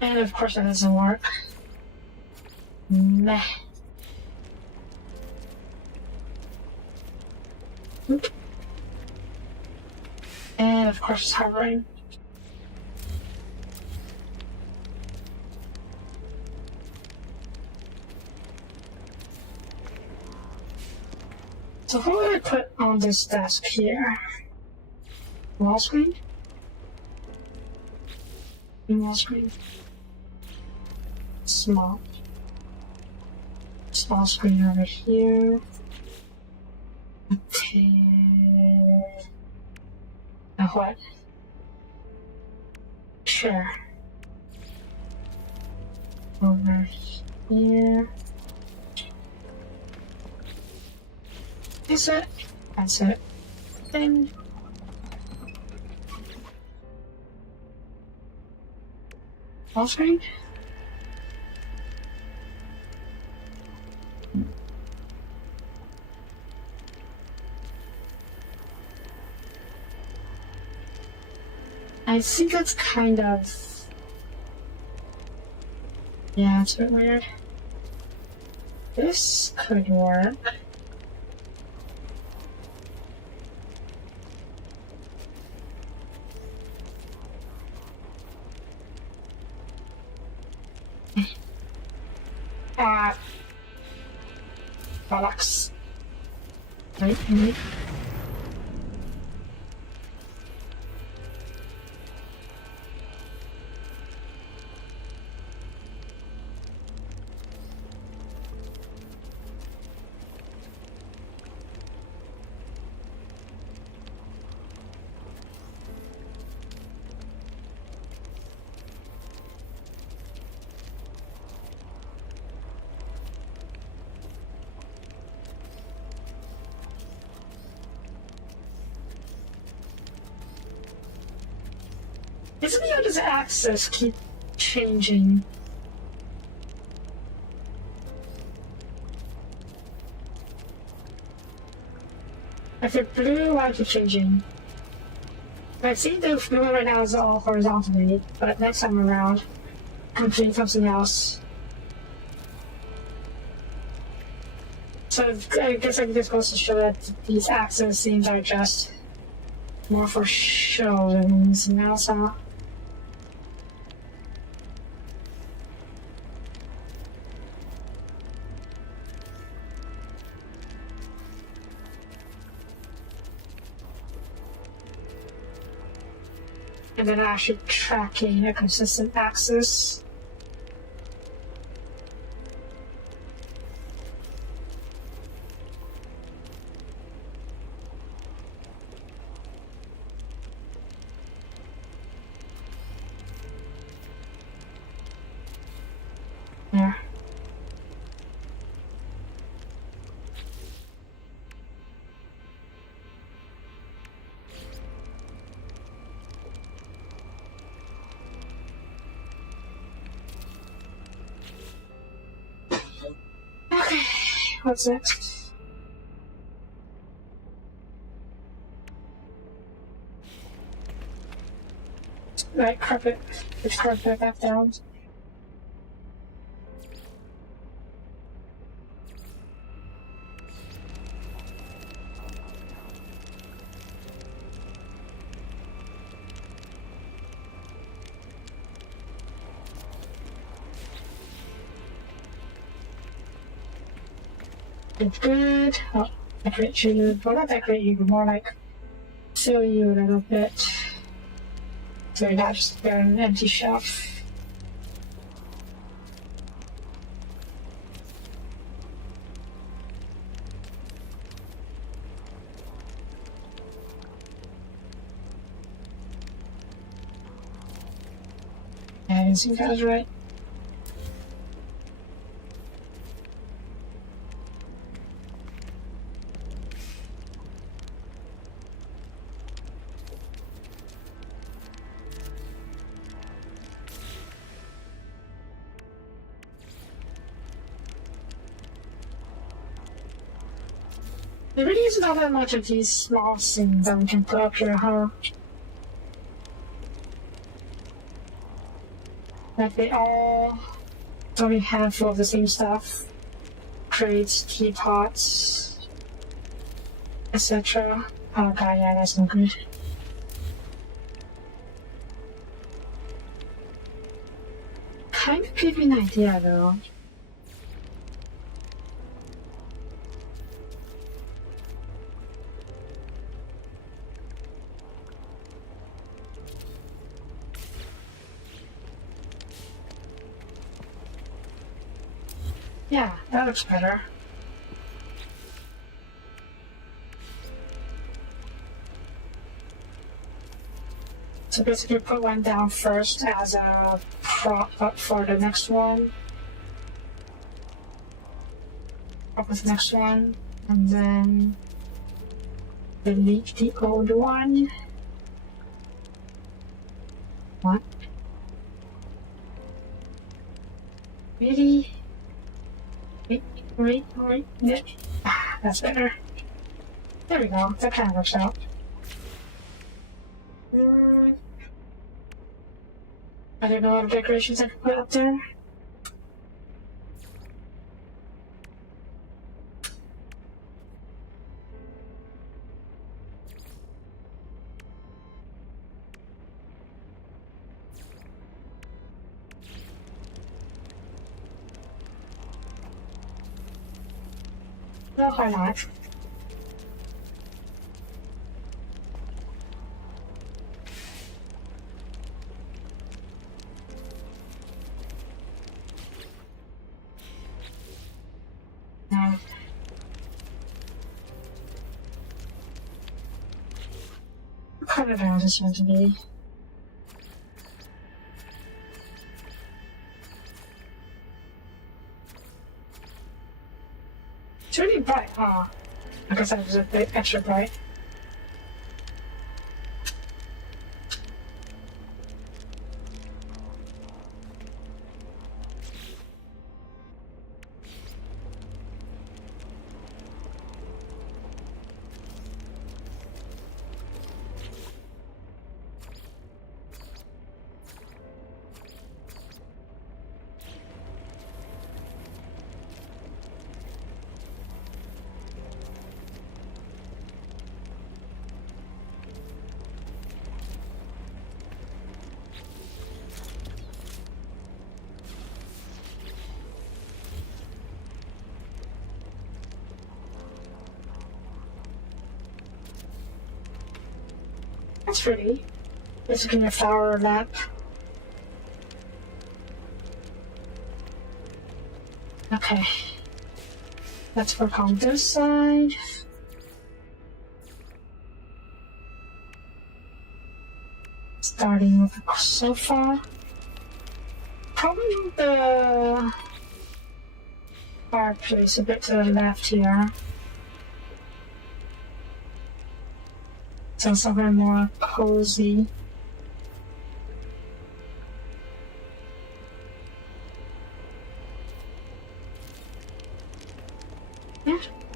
And of course that doesn't work. Meh. Oop. And of course it's hovering. So what would I put on this desk here? Wall screen? Wall screen? Small. Small screen over here. Okay. Now what? Chair. Over here. Is it? That's it. Then. Wall screen? I think that's kind of... Yeah, it's a bit weird. This could work. Bollocks. Right, Isn't how does access keep changing? If it blue, why keep changing? I see the movement right now is all horizontally, but next time around, complete something else. So I guess this goes to show that these axis seems are just more for show than anything else, huh? And then actually tracking a consistent axis. Yeah. Okay, what's next? Right, carpet. Which carpet back down? Good. Oh, decorate you. Well, not decorate you, but more like fill you a little bit. So you're not just bare an empty shelf. Yeah, I think that was right. There really isn't all that much of these small things that we can put up here, huh? Like they all only a handful of the same stuff. Crates, teapots, etc. Oh god, yeah, that's not good. Kind of gave me an idea though. Yeah, that looks better. So basically put one down first as a prop up for the next one. Up with the next one. And then delete the old one. What? Really? Wait. Yeah. That's better. There we go. That kind of works out. I don't know what decorations I can put up there. No, why not? No. What kind of house is going to be? It's really bright. Oh, I guess that was a bit extra bright. That's pretty. It's looking at a flower lamp. Okay. Let's work on this side. Starting with the sofa. Probably the fireplace a bit to the left here. So something more cozy.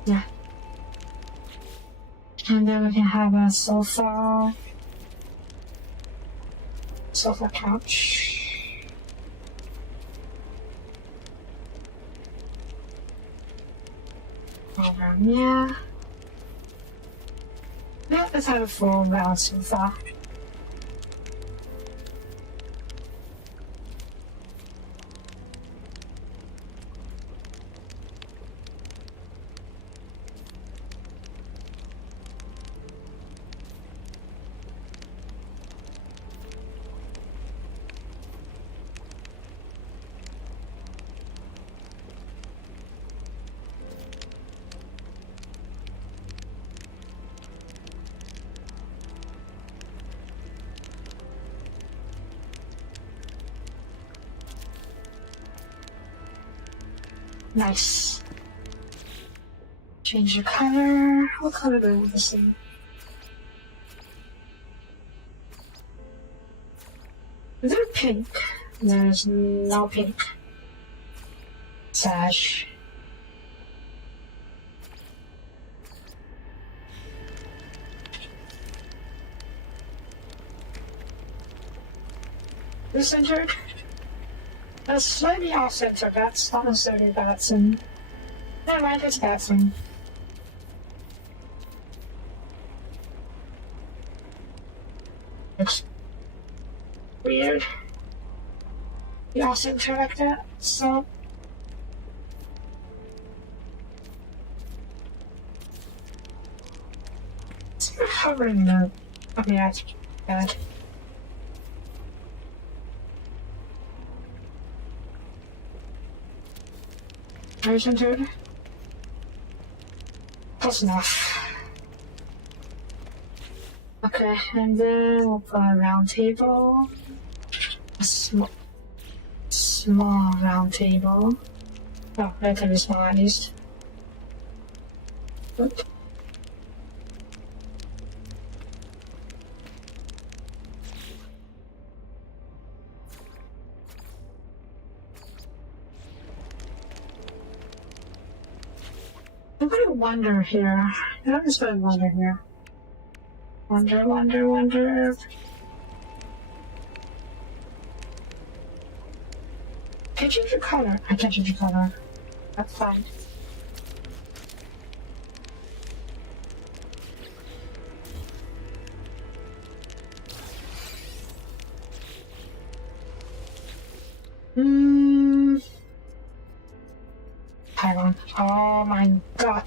Yeah. And then we can have a sofa couch. Over here. Yeah, let's have a full round sofa. Nice. Change the color. What color do we want to see? Is there pink? There's no pink. Sash. This centered? That's slightly off center. That's not necessarily a bad thing. Never mind, it's a bad thing. Looks weird. The off center like that, so. It's hovering though. Okay, that's bad. Very centered. Close enough. Okay, and then we'll put a round table. A small round table. Oh, relatively small at least. Oop. I'm gonna wonder here. I'm just gonna wonder here. Wonder. Can you change your color? I can't change your color. That's fine. Hang on. Oh my god.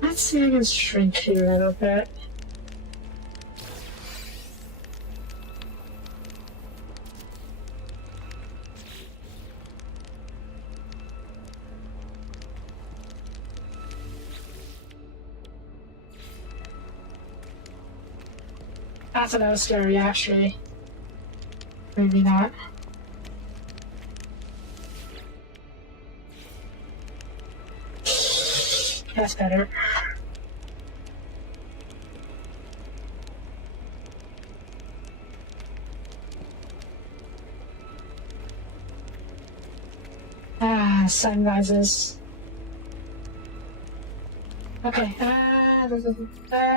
Let's see if I can shrink here a little bit. That's a little scary, actually. Maybe not. That's better. Sunrises. Okay,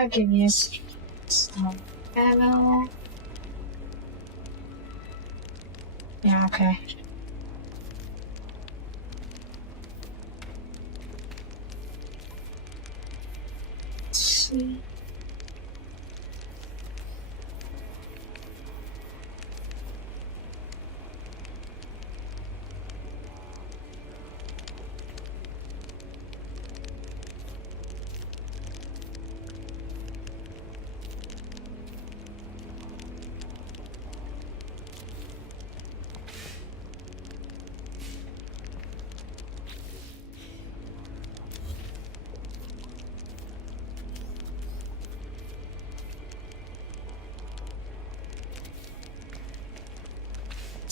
give me some ammo. Yeah, okay. Let's see.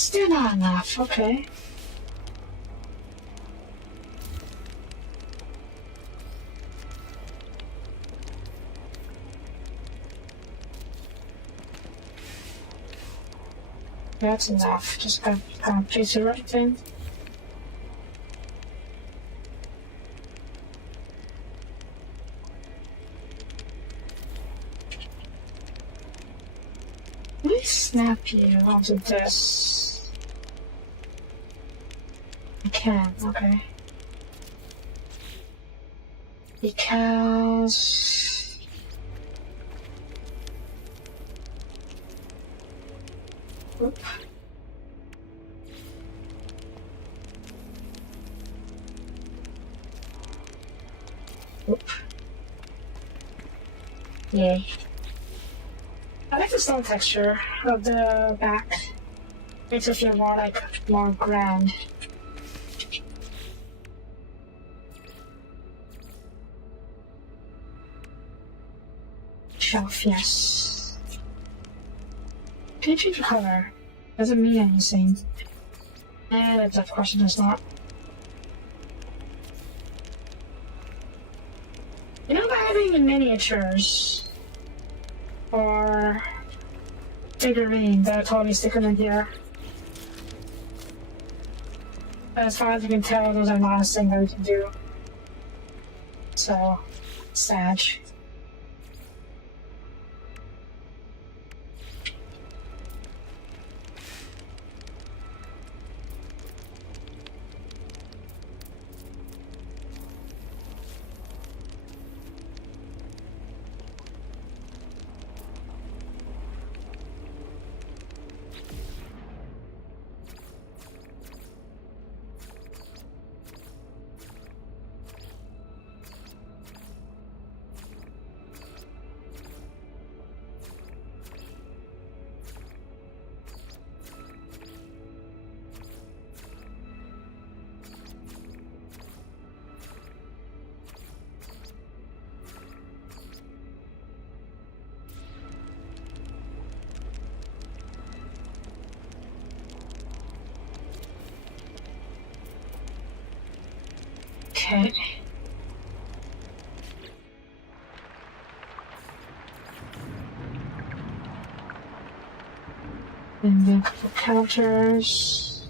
Still not enough, okay. That's enough. Just gotta place it right then. Let me snap you onto this. I can, okay. Because... Oop. Oop. Yay. I like the stone texture of the back. Makes it feel more like more grand. Shelf, yes. Can you change the color? Doesn't mean anything. And of course it does not. You know, by having miniatures or figurines that are totally sticking in here. But as far as you can tell, those are not a thing that we can do. So, sad. Okay. And then a couple counters.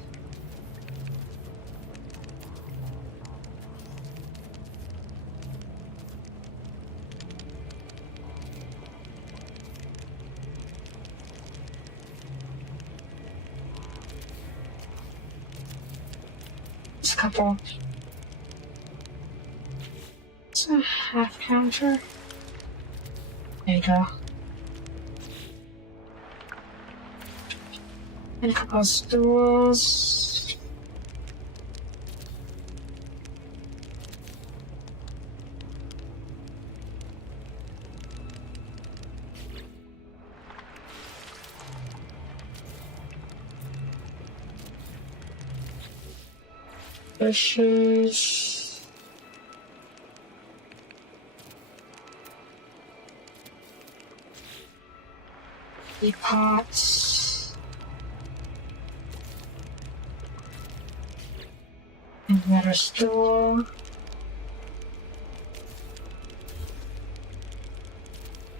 Just a couple. It's a half counter. There you go. And a couple of stools. Dishes. Teapots. Another stool.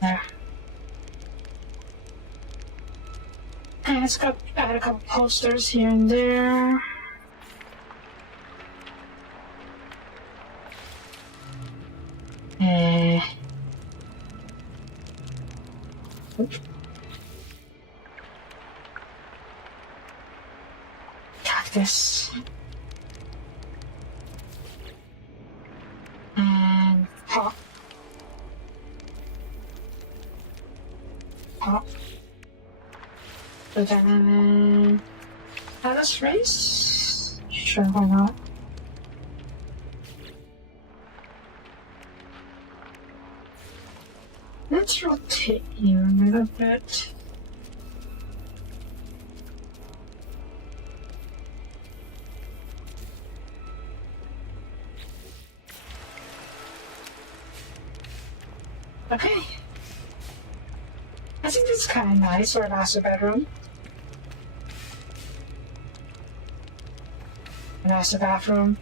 There. And it's got add a couple posters here and there. Cactus. And pop. Pop. So then, let's race? Sure, why not? Let's rotate you a little bit. Okay. I think this is kind of nice for a master bedroom. master bathroom.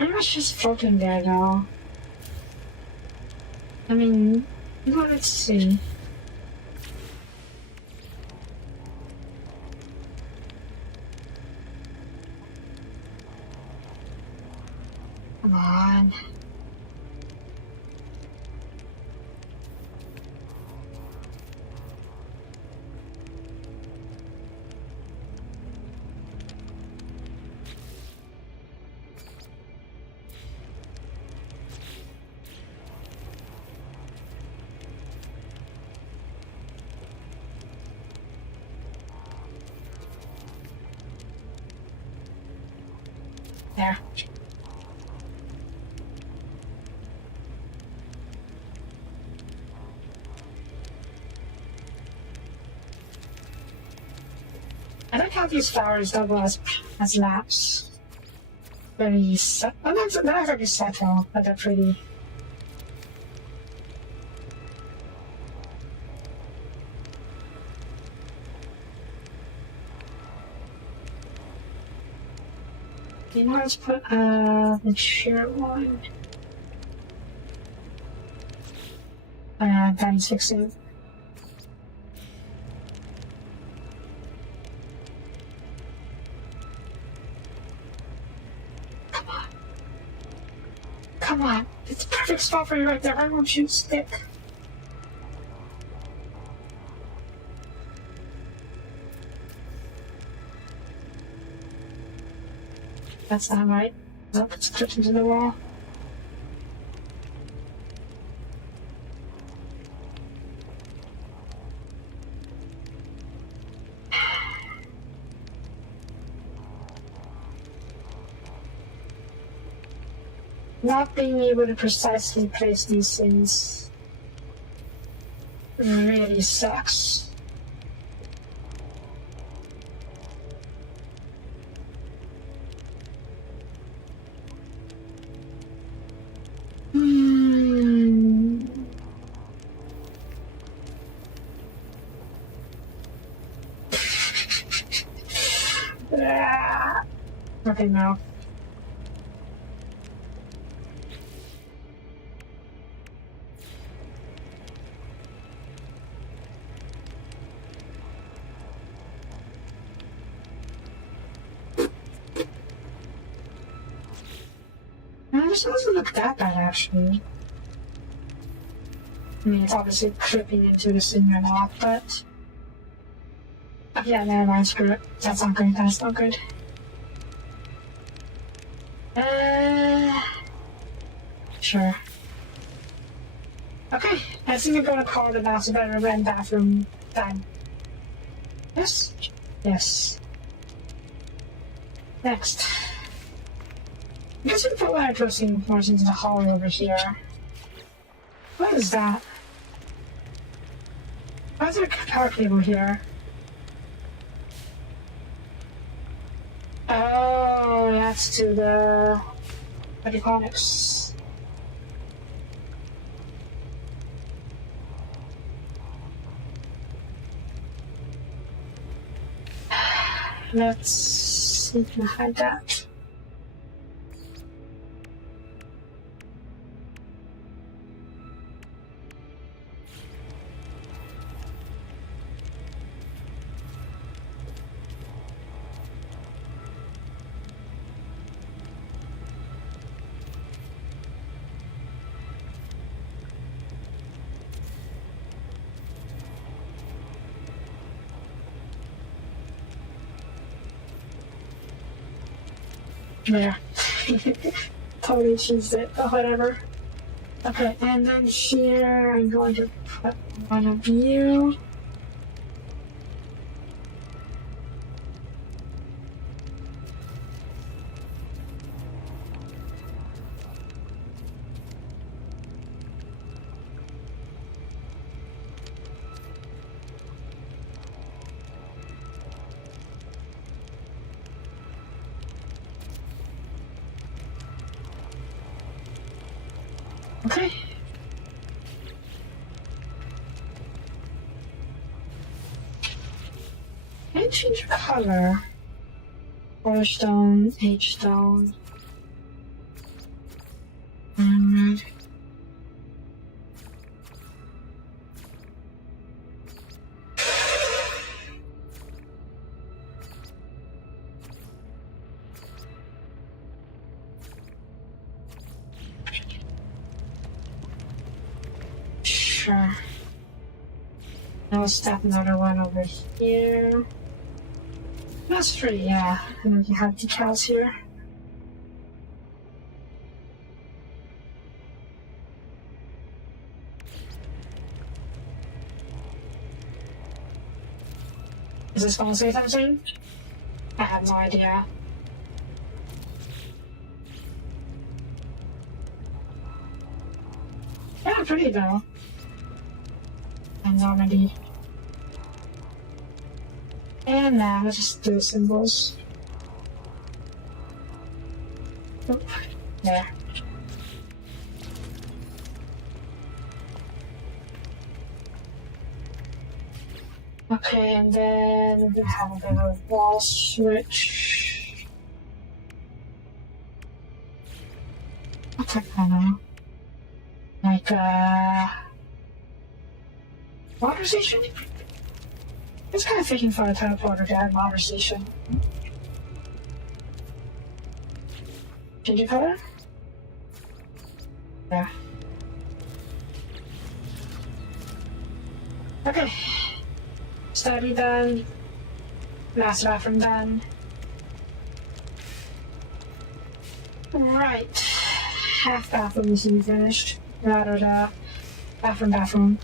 I'm not just floating there though. I mean, well, let's see. Come on. There. I like how these flowers double as laps. Very set. Oh, they're not very subtle, but they're pretty. You know, let's put the sheer one. That is fixing. Come on. Come on. It's a perfect spot for you right there. Why won't you stick? That's not right. Nope, it's clipped into the wall. Not being able to precisely place these things really sucks. Okay, now. This doesn't look that bad, actually. I mean, it's obviously clipping into the singer lock, but... yeah, never mind, screw it. That's not good, that's not good. Sure. Okay, I think we're gonna call the master bedroom and bathroom done. Yes? Yes. Next. I guess we can put one of those things into the hallway over here. What is that? Why is there a power cable here? Oh, that's to the electronics. Let's see if we can hide that. Yeah. totally cheesed it, but whatever. Okay, and then here I'm going to put one of you. Okay. And change your color. Color stone, H stone. And sure. Now we'll step another one over here. That's pretty, yeah. And then you have decals here. Is this going to say something? I have no idea. Yeah, pretty though. And Normandy. And now let's just do symbols. Oop. There. Okay, and then we have a bit of wall switch. What's that kind of? Like, water station? I was kind of thinking for a teleporter to add water station. Change your color? Yeah. Okay. Study done. Last bathroom done. Right. Half bathroom is to be finished. Rather the bathroom.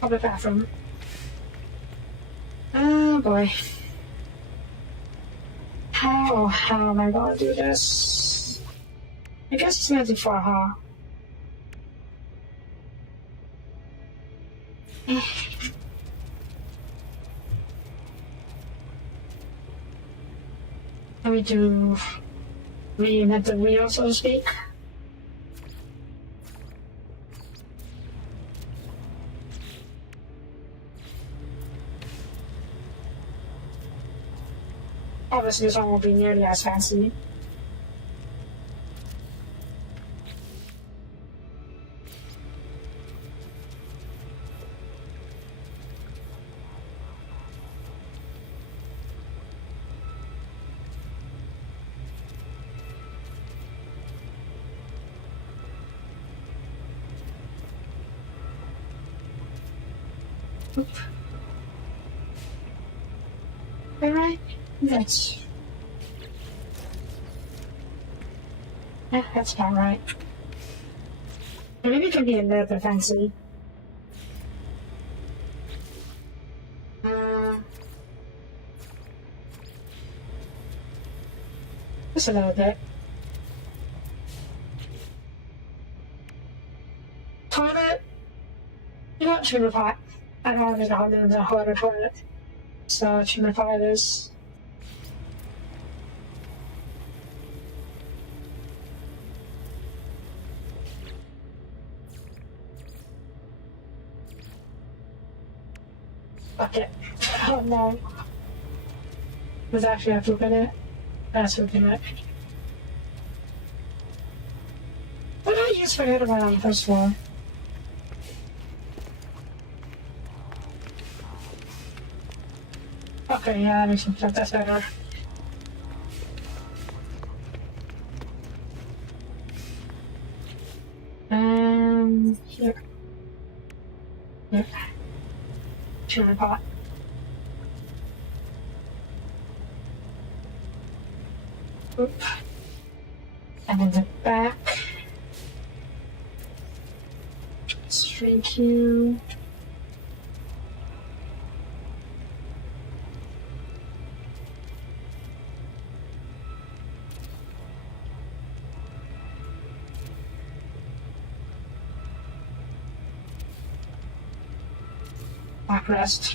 Public bathroom. Oh boy. How am I gonna do this? I guess it's meant to be far, huh? Let me do reinvent the wheel, so to speak. Obviously, this one won't be nearly as fancy. Oop. Alright, that's... Yeah, that's about right. Maybe it can be a little bit fancy. Just a little bit. Toilet. You know what, treatment pot. I don't want to go into the whole other toilet. So, treatment pot it is. Bucket. Oh no. Was actually have to look at it. That's looking at it. What did I use for the other one on the first floor? Okay, yeah, that makes sense. That's better. Here. Here. Sugar pot. Oop. And in the back, straight Q. Backrest.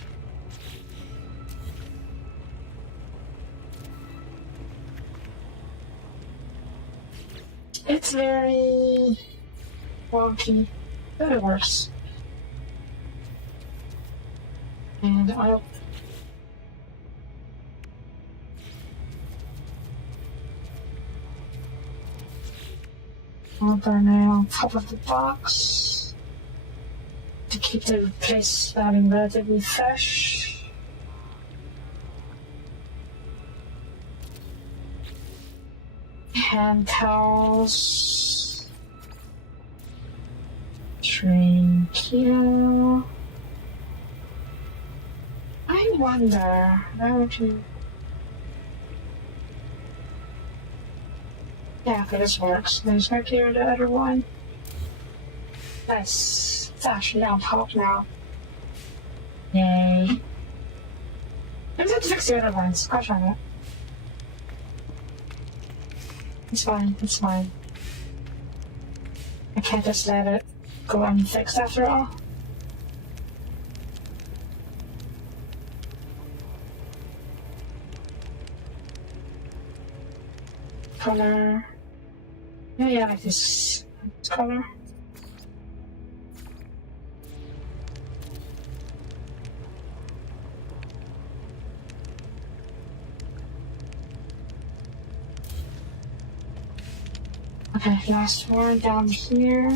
It's very wonky, but it works. And I'll burn it on top of the box to keep the place smelling relatively fresh. Hand towels. Thank you. I wonder, where to... Yeah, okay, this works. There's no clear the other one. Nice. It's actually on top now. Yay. I'm going to fix the other ones. Gosh darn it. It's fine, it's fine. I can't just let it go unfixed after all. Color. Yeah, I like this color. Okay, last one down here.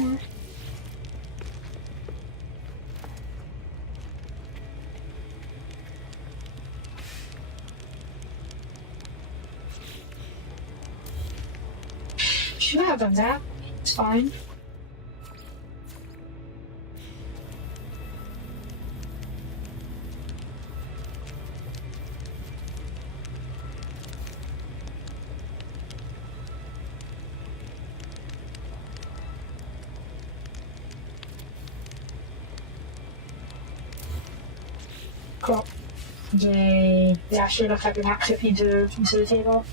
Should have done that. It's fine. Cool. Yay. They actually look like an active into the table.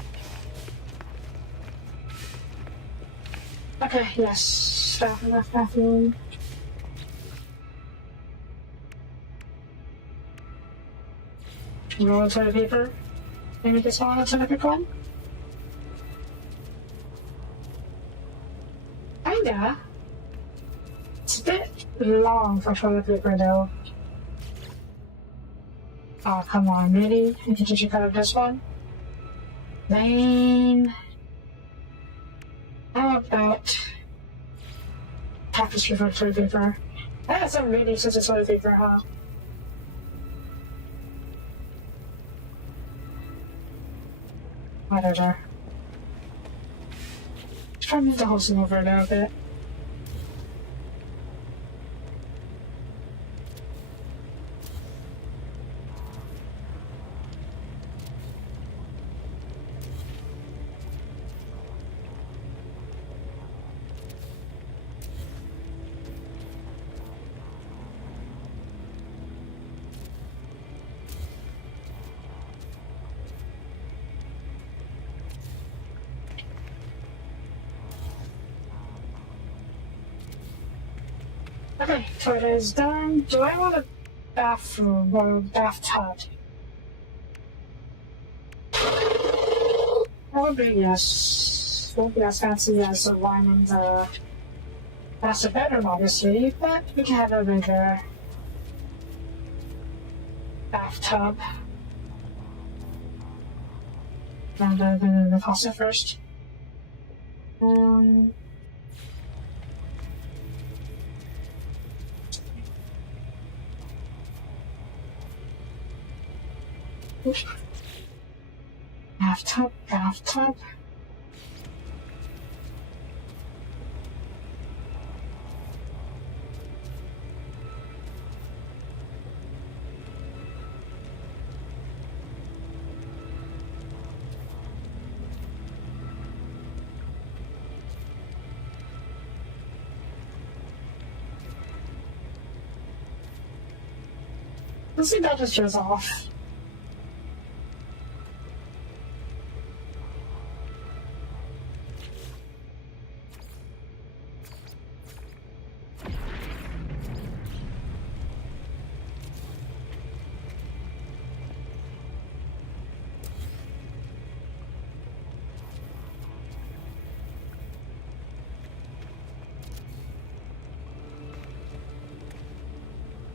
Okay, yes. Staff enough bathroom. Roll toilet paper. Maybe this one is another one. Kinda. It's a bit long for toilet paper though. Oh, come on, really? I think you should cut up this one. Lame. How about tapestry for toilet paper? That's a really such a toilet paper, huh? Whatever. Let's try to move the whole thing over a little bit. Okay, toilet is done. Do I want a bathroom or a bathtub? Probably yes. Won't be as fancy as the one in the master bedroom, obviously, but we can have a bigger bathtub. And the faucet first. Bathtub, bathtub. Let's see if that just shows off.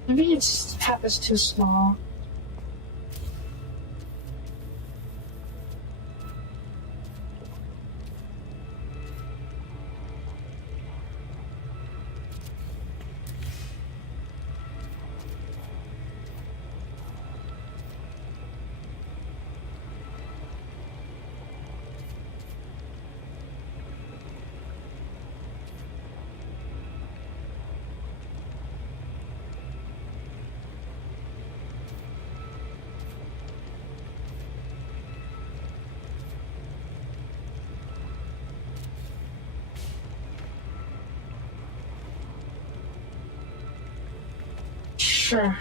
Maybe its tap is too small. Sure.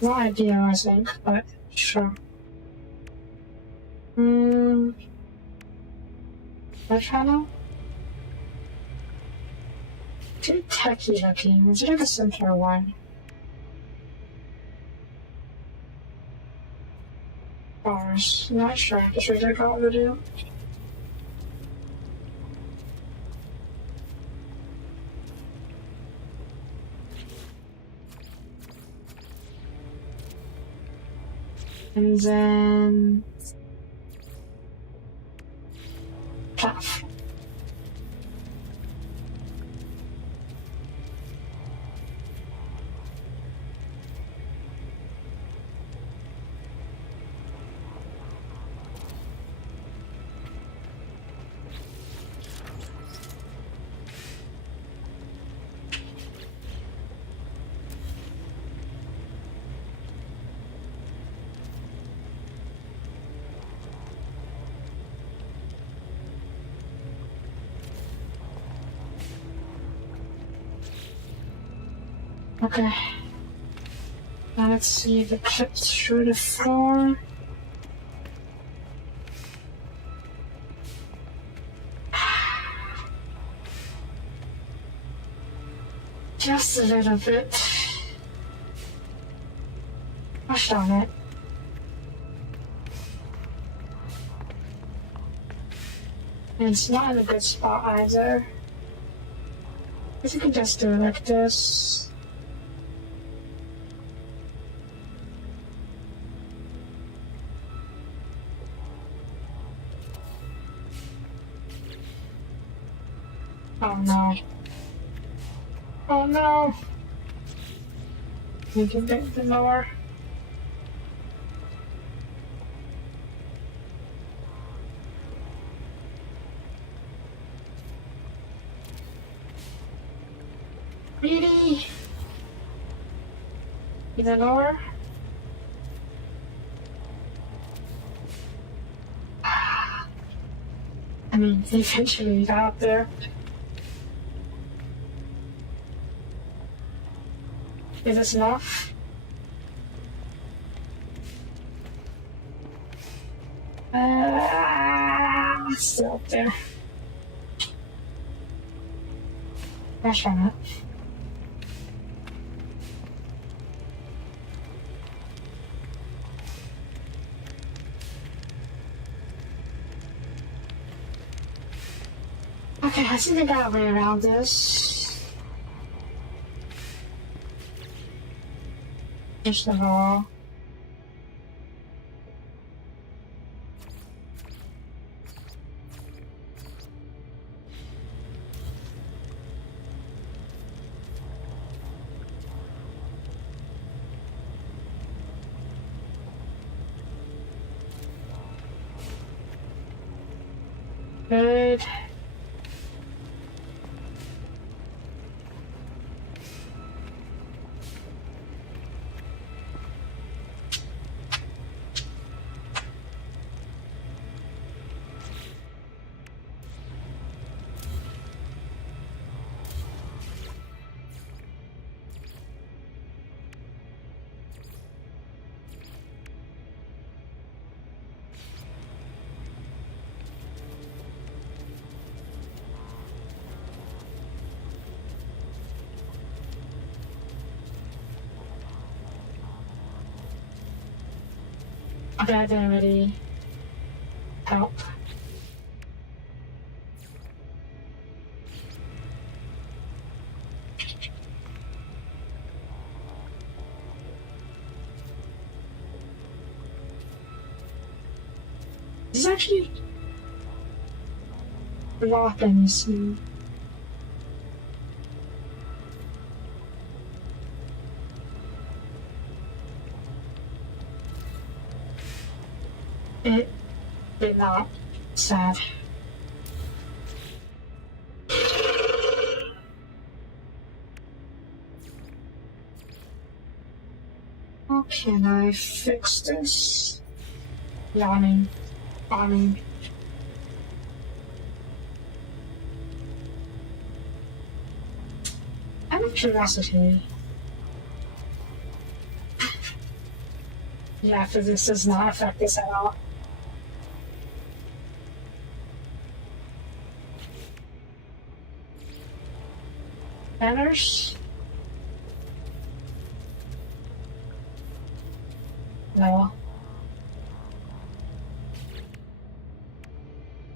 No idea, I think, but sure. My channel? Too techy looking. Is there like a simpler one? Bars. Not sure. Just read that out video. And then platform. Okay. Now let's see the clips through the floor. Just a little bit. Gosh darn it. And it's not in a good spot either. If you can just do it like this. Oh no. Oh no! Make it a bit lower. Really? Even lower? I mean, eventually got up there. Is this enough? Still up there. Gosh darn it. Okay, I think I got a way around this. First of all, good. Okay, I didn't really help. This is actually locked in this scene. It did not. Sad. How can I fix this? Yawning. Yawning. Out of curiosity. Yeah, physics does not affect this at all. Banners? No.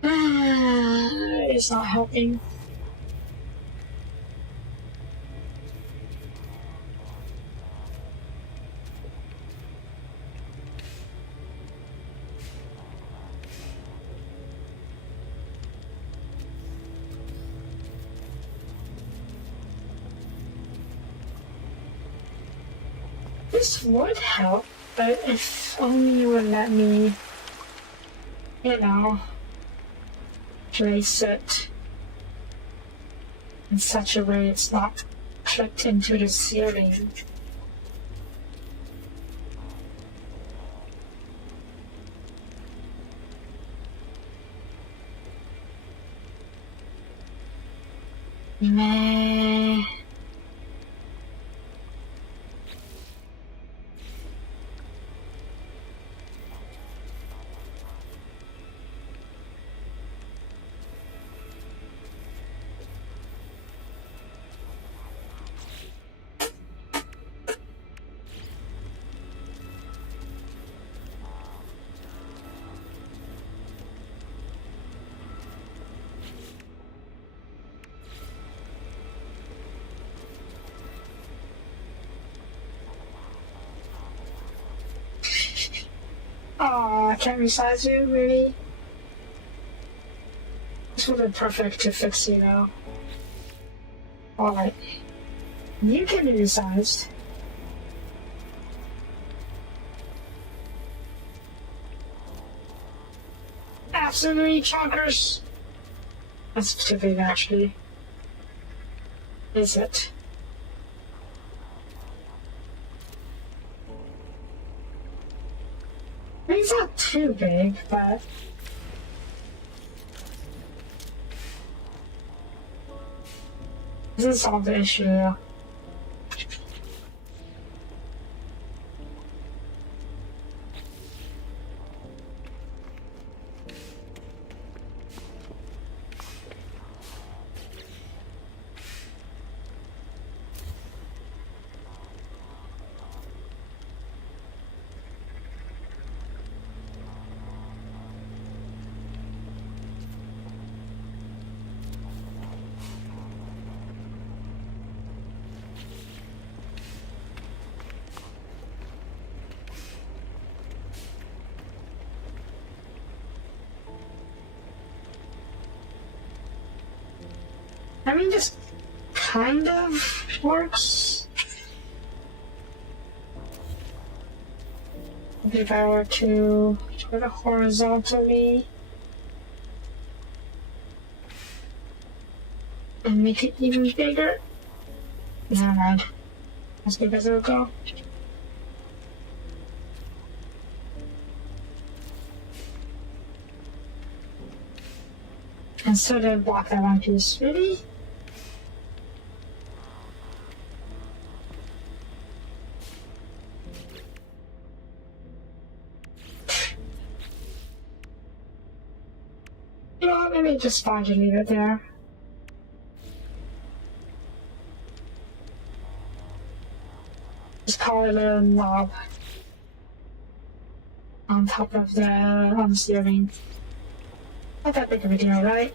It's not helping. This would help, but if only you would let me, you know, place it in such a way it's not clipped into the ceiling. Meh. Oh, I can't resize you, really? This would be perfect to fix, you know. Alright. You can be resized. Absolutely chonkers! That's too big, actually. Is it? I mean, it's not too big, but... This is solve the issue. I mean, this kind of works. If I were to put it horizontally and make it even bigger. Never mind. Let's give it a go. And so to block that one piece, really? You know what, maybe just fine to leave it there. Just call it a knob. on top of the ceiling. Not that big of a deal, right?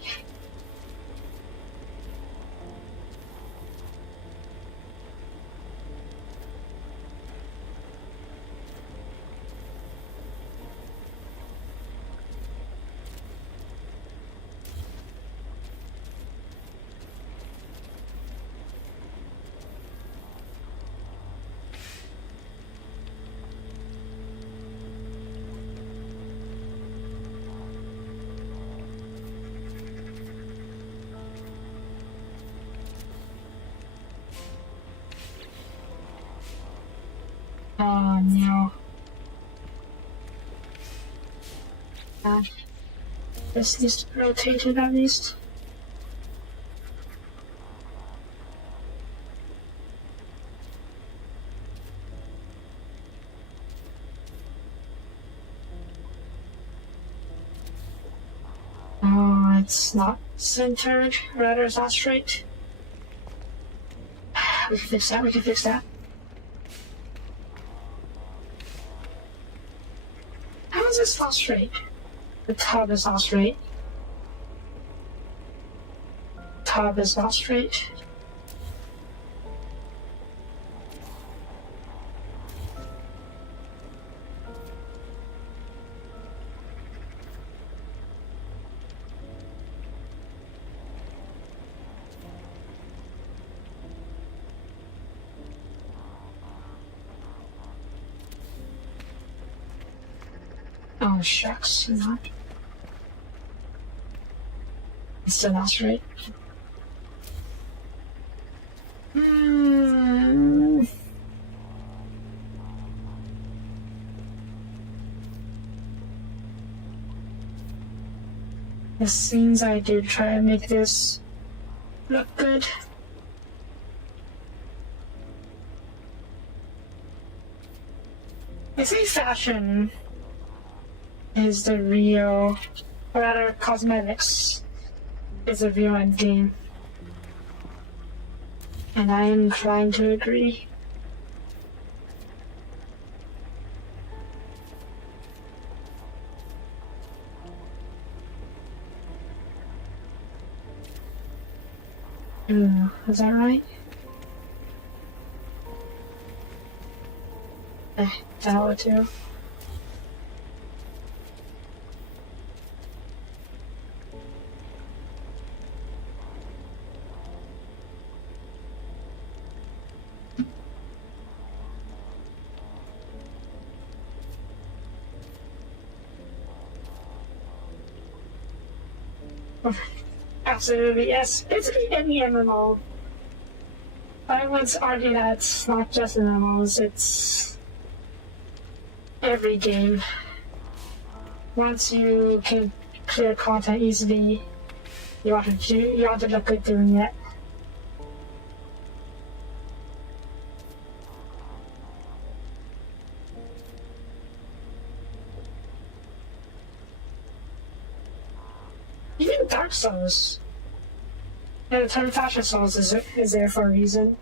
Oh no. This needs to be rotated at least. Oh, it's not centered, rather it's not straight. We can fix that, we can fix that. How is this not straight? The top is not straight. Top is not straight. Oh shucks, not. It's still not straight. It seems I did try to make this look good. I say fashion is the real, or rather cosmetics is the real end game. And I am inclined to agree. Ooh, is that right? That would too. Absolutely, yes. It's any MMO. I would argue that it's not just MMOs, it's every game. Once you can clear content easily, you want to look good doing it. Even Dark Souls. Yeah, the term Fashion Souls is there for a reason.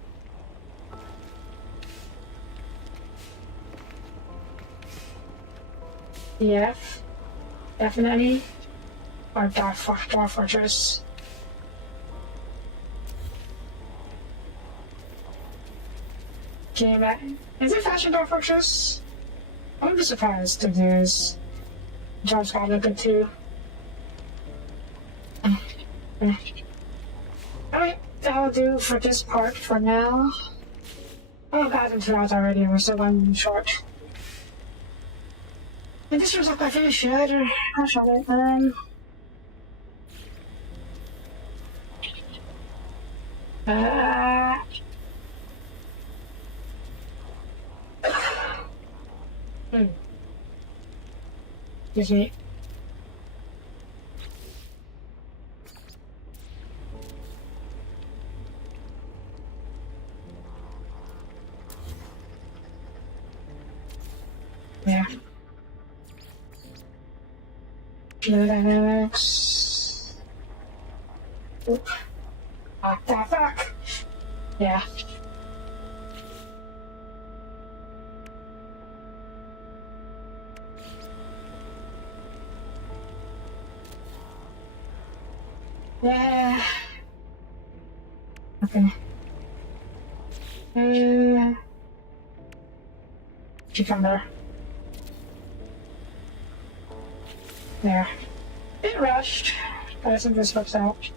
Yeah, definitely. Or Dark Fortress. Game is it Fashion Dark Fortress? I wouldn't be surprised if there's John's got look good too. Alright, that'll do for this part for now. Oh, God, I'm 2 hours already, and we're still running short. And this was like my favorite shit, or how shall I? Excuse me. Yeah. Dynamics. Oop. What the fuck? Yeah. Yeah. Okay. Keep on there. There. Bit rushed, but I think this works out.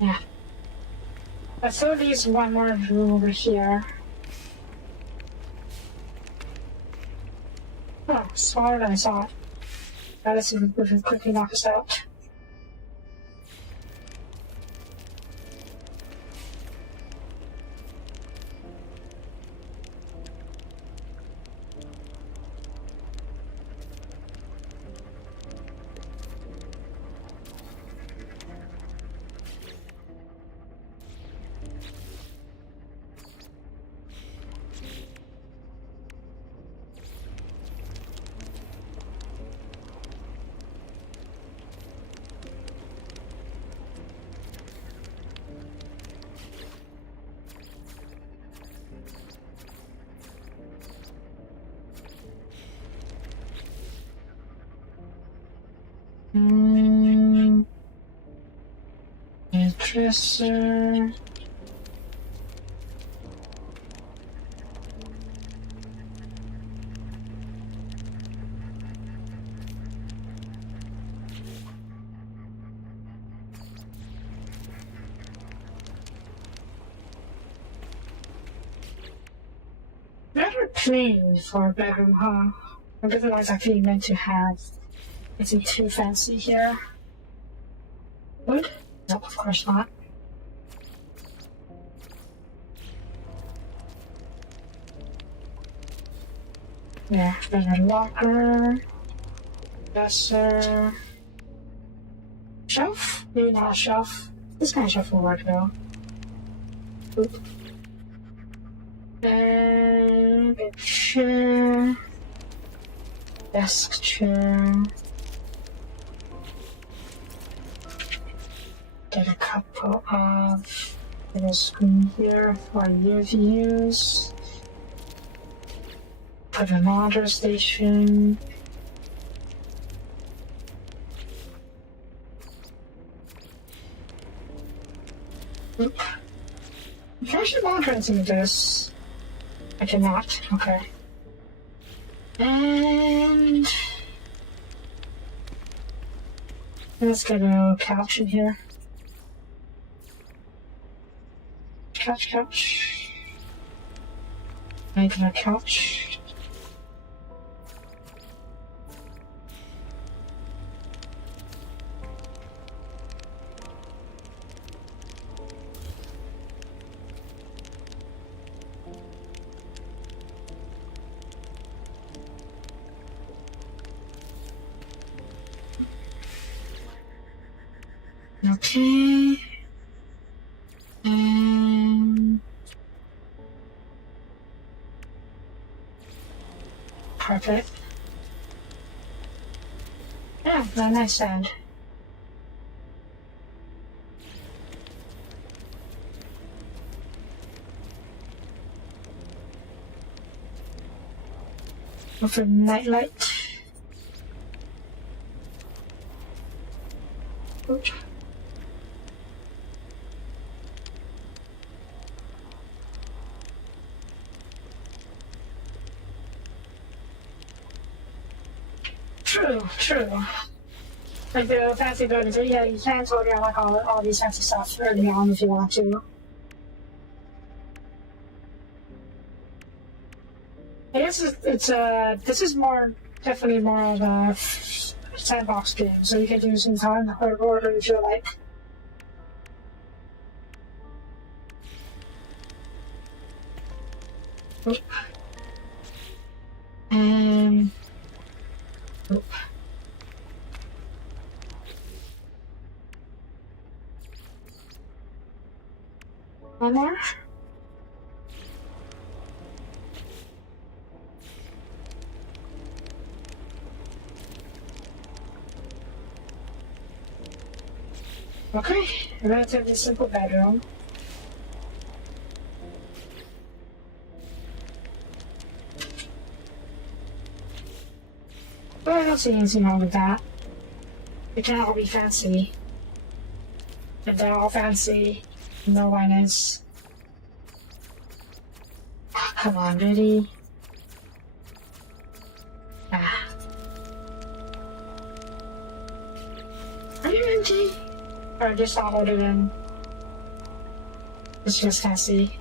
Yeah. I saw these one more room over here. Oh, smaller than I thought. Let's see if we can quickly knock us out. Dresser. Rather plain for a bedroom, huh? I didn't realize actually meant to have. Isn't too fancy here. Wood? No, of course not. Yeah, there's a locker. Dresser. Shelf? Maybe not a shelf. This kind of shelf will work though. Oop. And a chair. Desk chair. Get a couple of little screen here for you to use. Put a monitor station. Oop. Can I actually monitor anything with this? I cannot. Okay. And let's get a couch in here. Couch. Make a couch. Okay. Perfect. Yeah, nice sound. With a nightlight. Oops. True. Like the fancy buildings, yeah, you can totally unlock all these fancy stuff early on if you want to. I guess this is definitely more of a sandbox game, so you can do some time or order if you like. Oop. Oop. One more. Okay, relatively simple bedroom. don't see anything wrong with that. We can't all be fancy. If they're all fancy, no one is. Oh, come on, really? Ah. Are you empty? Or just all loaded in? It's just fancy.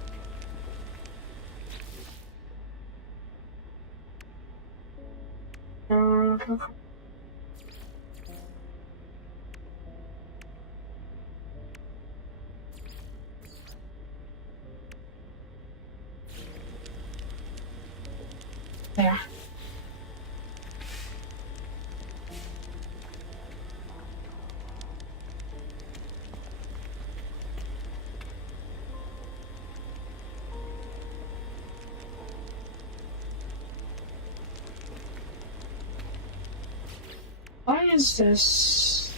There. Why is this?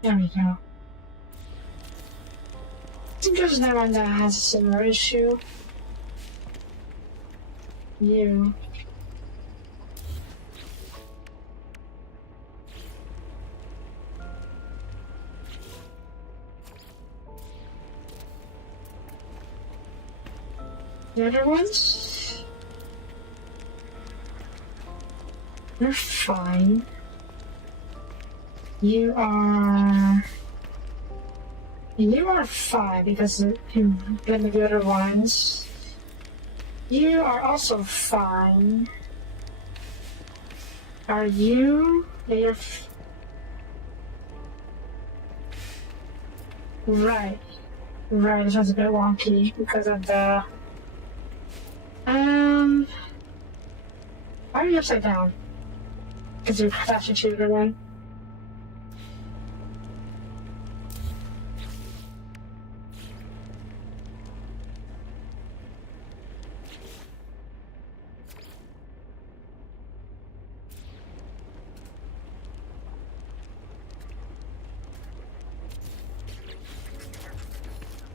There we go. I think there's no one that has a similar issue. You. The other ones? You're fine. You are fine because you've been the other ones. You are also fine. Are you? You're right. Right, this one's a bit wonky because of the why are you upside down? Because you're flashing to everyone.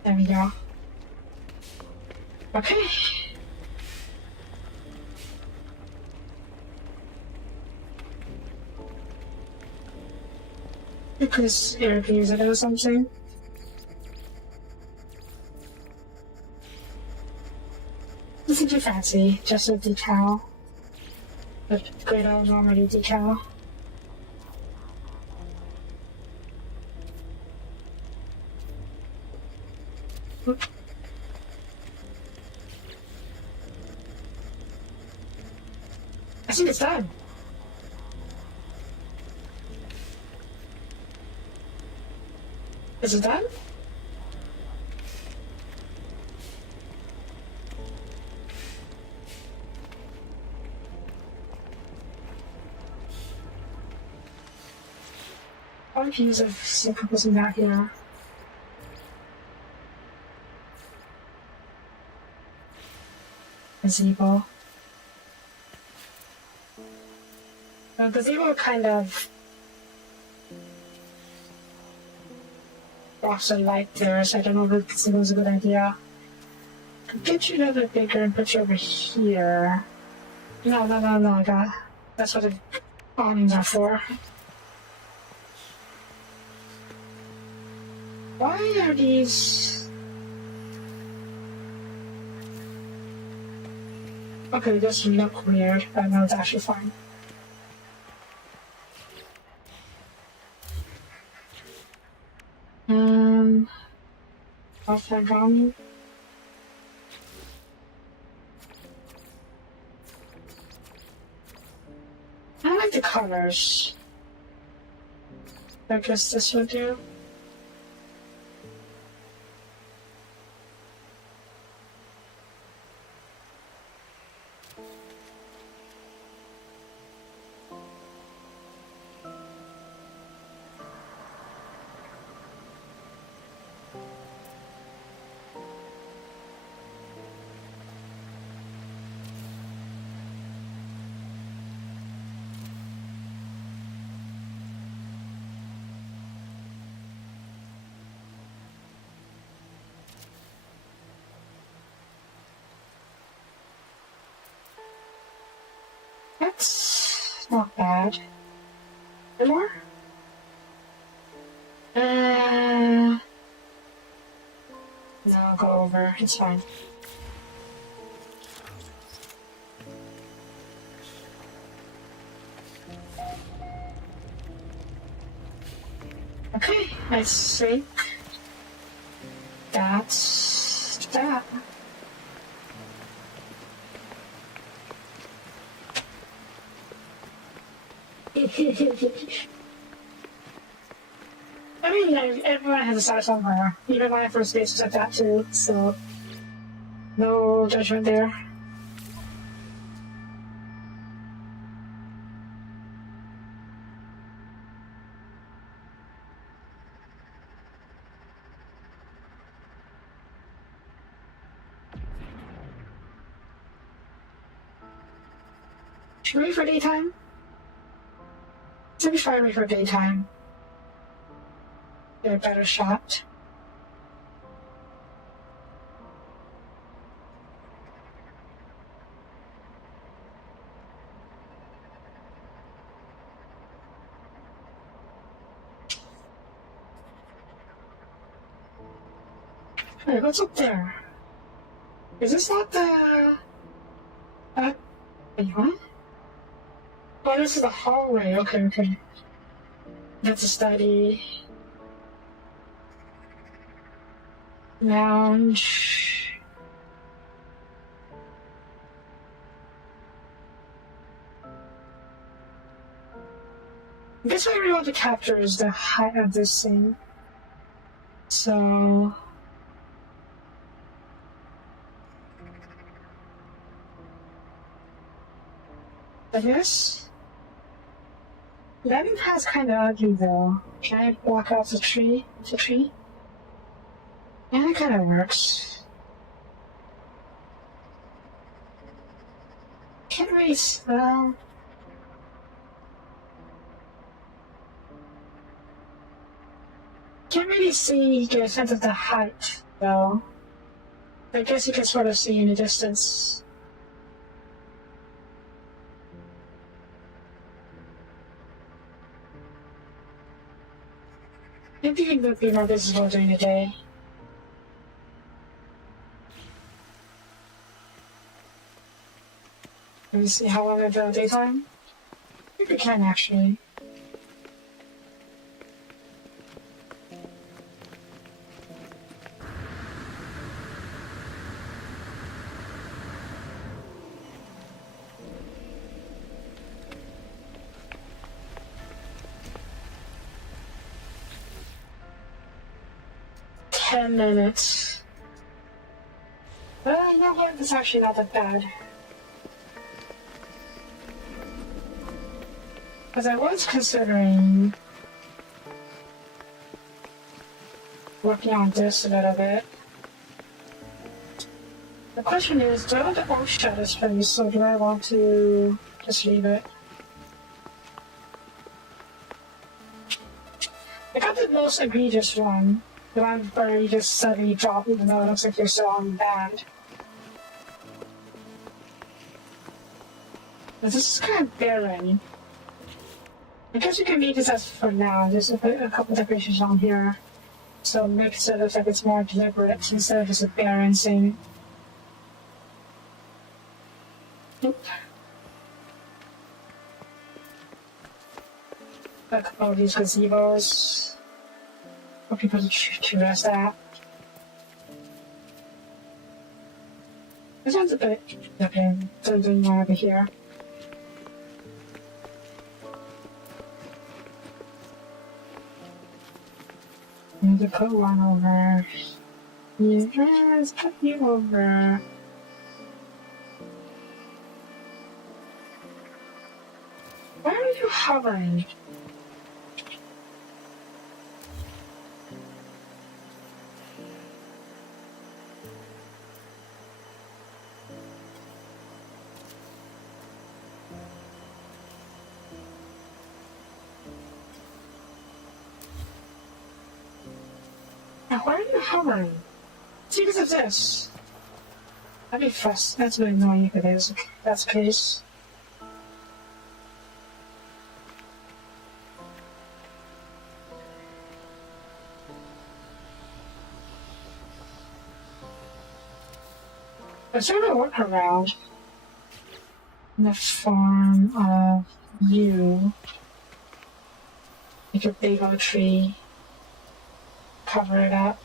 There we go. Okay. Because Eric use it or something. Nothing too fancy, just a decal. A great old Normandy decal. Oop. I think it's done. Is it done? I'm confused if Soapie wasn't back here. Gazebo. The gazebo kind of blocks the light there, so I don't know if the gazebo is a good idea. Could get you another bigger and put you over here. No, I got. That's what the awnings are for. Why are these? Okay, this look weird, but no, it's actually fine. Origami. I like the colors. I guess this will do. That's not bad. Any more? No, go over. It's fine. Okay, I think that's that. I mean, everyone has a start somewhere. Even my first base was at that too, so no judgment there. Should we wait for daytime? Should we try wait for daytime? Get a better shot. Hey, what's up there? Is this not the... wait, what? Oh, this is the hallway. Okay, okay. That's a study. Lounge. I guess what I really want to capture is the height of this thing. So... I guess... That path's kinda ugly though. Can I walk off the tree? The tree? Yeah, that kinda works. Can't really smell. Can't really see, get a sense of the height though. I guess you can sort of see in the distance. Maybe it would be more visible during the day. Let me see how long I go daytime. I think we can actually. $10. You know what? It's actually not that bad. Because I was considering working on this a little bit. The question is, do I want to overshot this place, or do I want to just leave it? I got the most egregious one. The one where you just suddenly drop even though it looks like you're still on band. But this is kind of barren. I guess you can leave this as for now. There's a couple decorations on here. So it makes it look like it's more deliberate instead of just a barren thing. Oop. A couple of these gazebos. For people to rest at. This one's a bit okay, doing more over here. Need to put one over. Yes, put you over. Why are you hovering? Why are you hovering? It's because of this. That'd be fast. That's really annoying if it is. If that's the case. Is there a workaround in the form of you, like a big old tree, cover it up?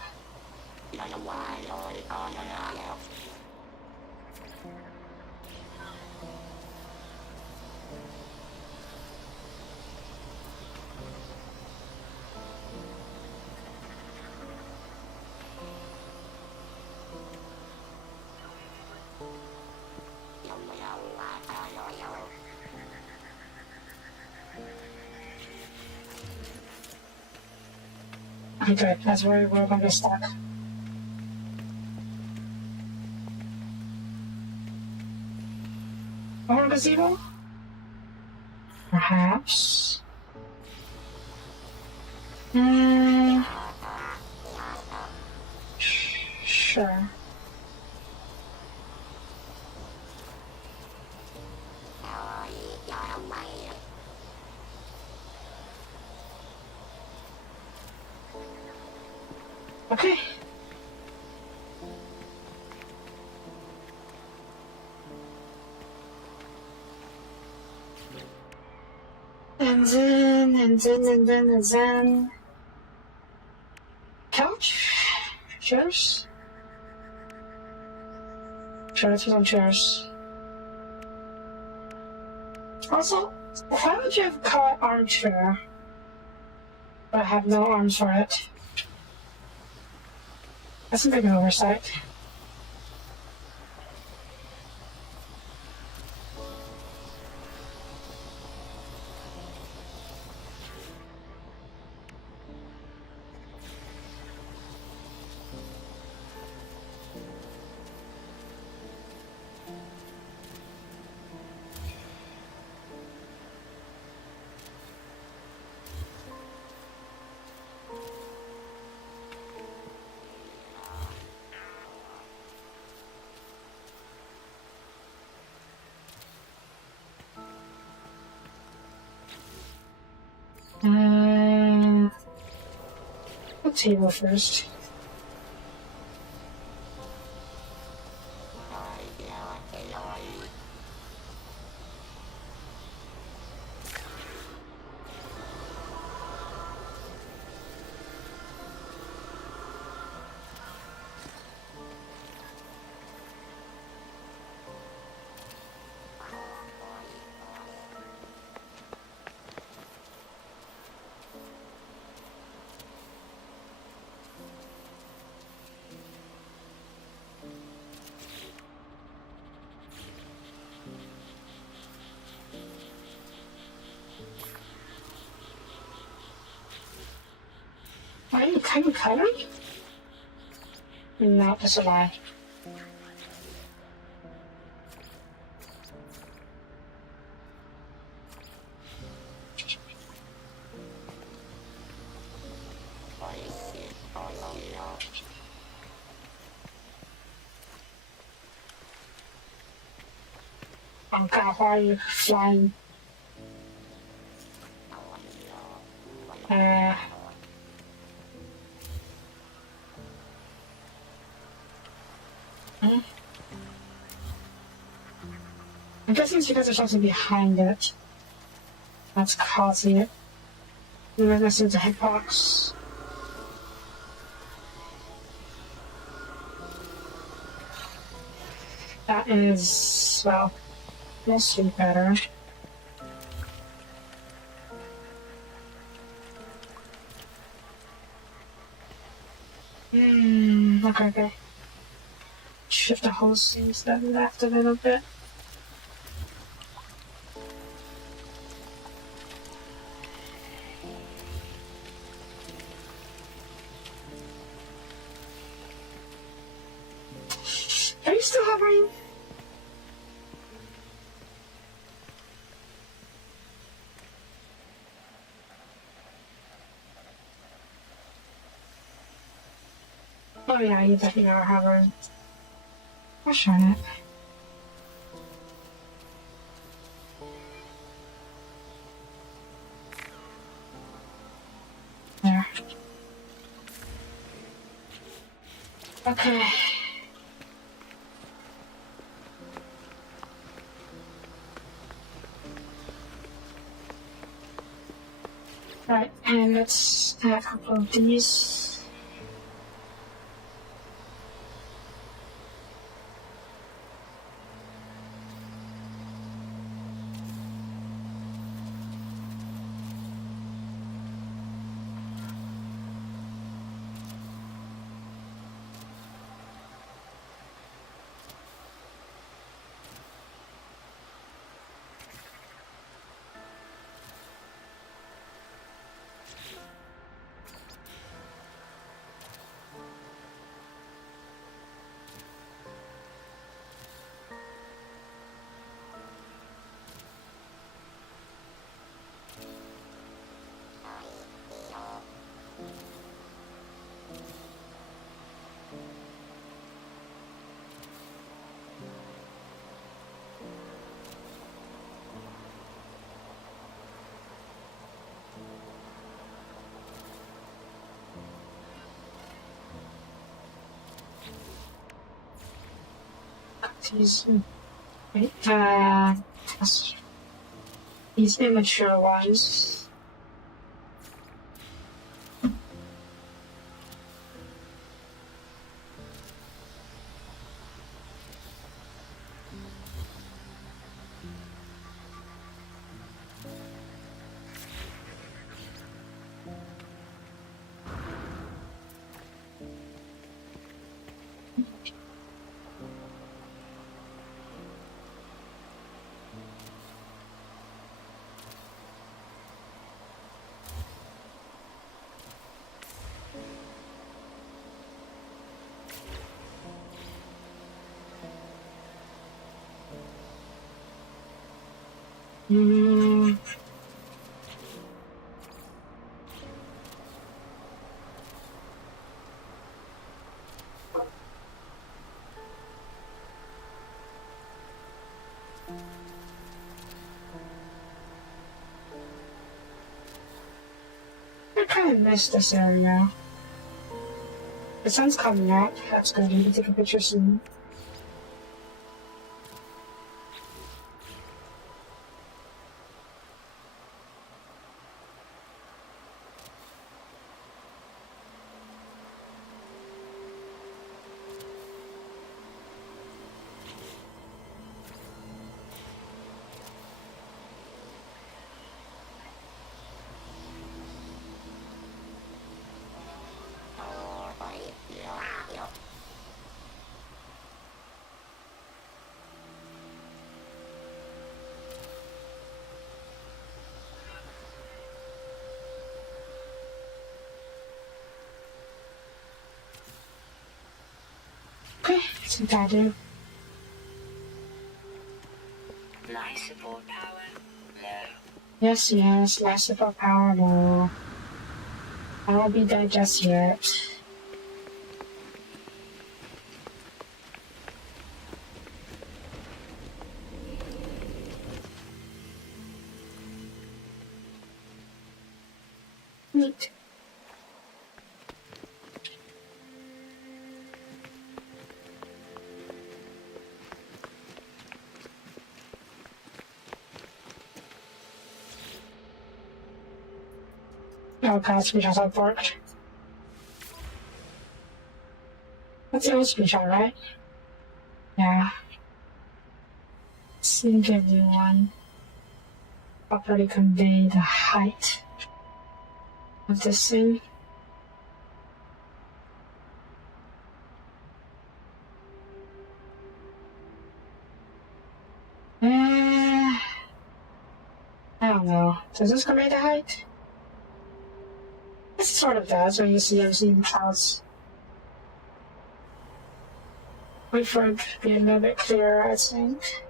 Okay, that's where we're gonna get stuck. Or gazebo? Perhaps. Sure. Okay. And then. Couch? Chairs? Sure, let's put on chairs. Also, why would you have call it armchair, but have no arms for it? That's a big oversight. The table first. Are you kind of coloring? No, that's a lie. Oh god, why are you flying? I'm guessing it's because there's something behind it that's causing it. Maybe this is a hitbox. That is, well, mostly better. Okay. Shift the hose instead left a little bit. Are you still hovering? Oh yeah, you definitely are hovering. Gosh darn it. There. Right, and let's add a couple of these. These, these immature ones. Mm. I kind of miss this area. The sun's coming out. That's good. You can take a picture soon. Okay, so that do. Life support power low. Yes, yes, life support power low. I won't be dead just yet. Neat. Oh, God, screenshots have worked. That's the old screenshot, right? Yeah. Let's give you one. Properly convey the height of this thing. I don't know. Does this convey the height? It sort of does when you see unseen clouds. Wait for it to be a little bit clearer, I think.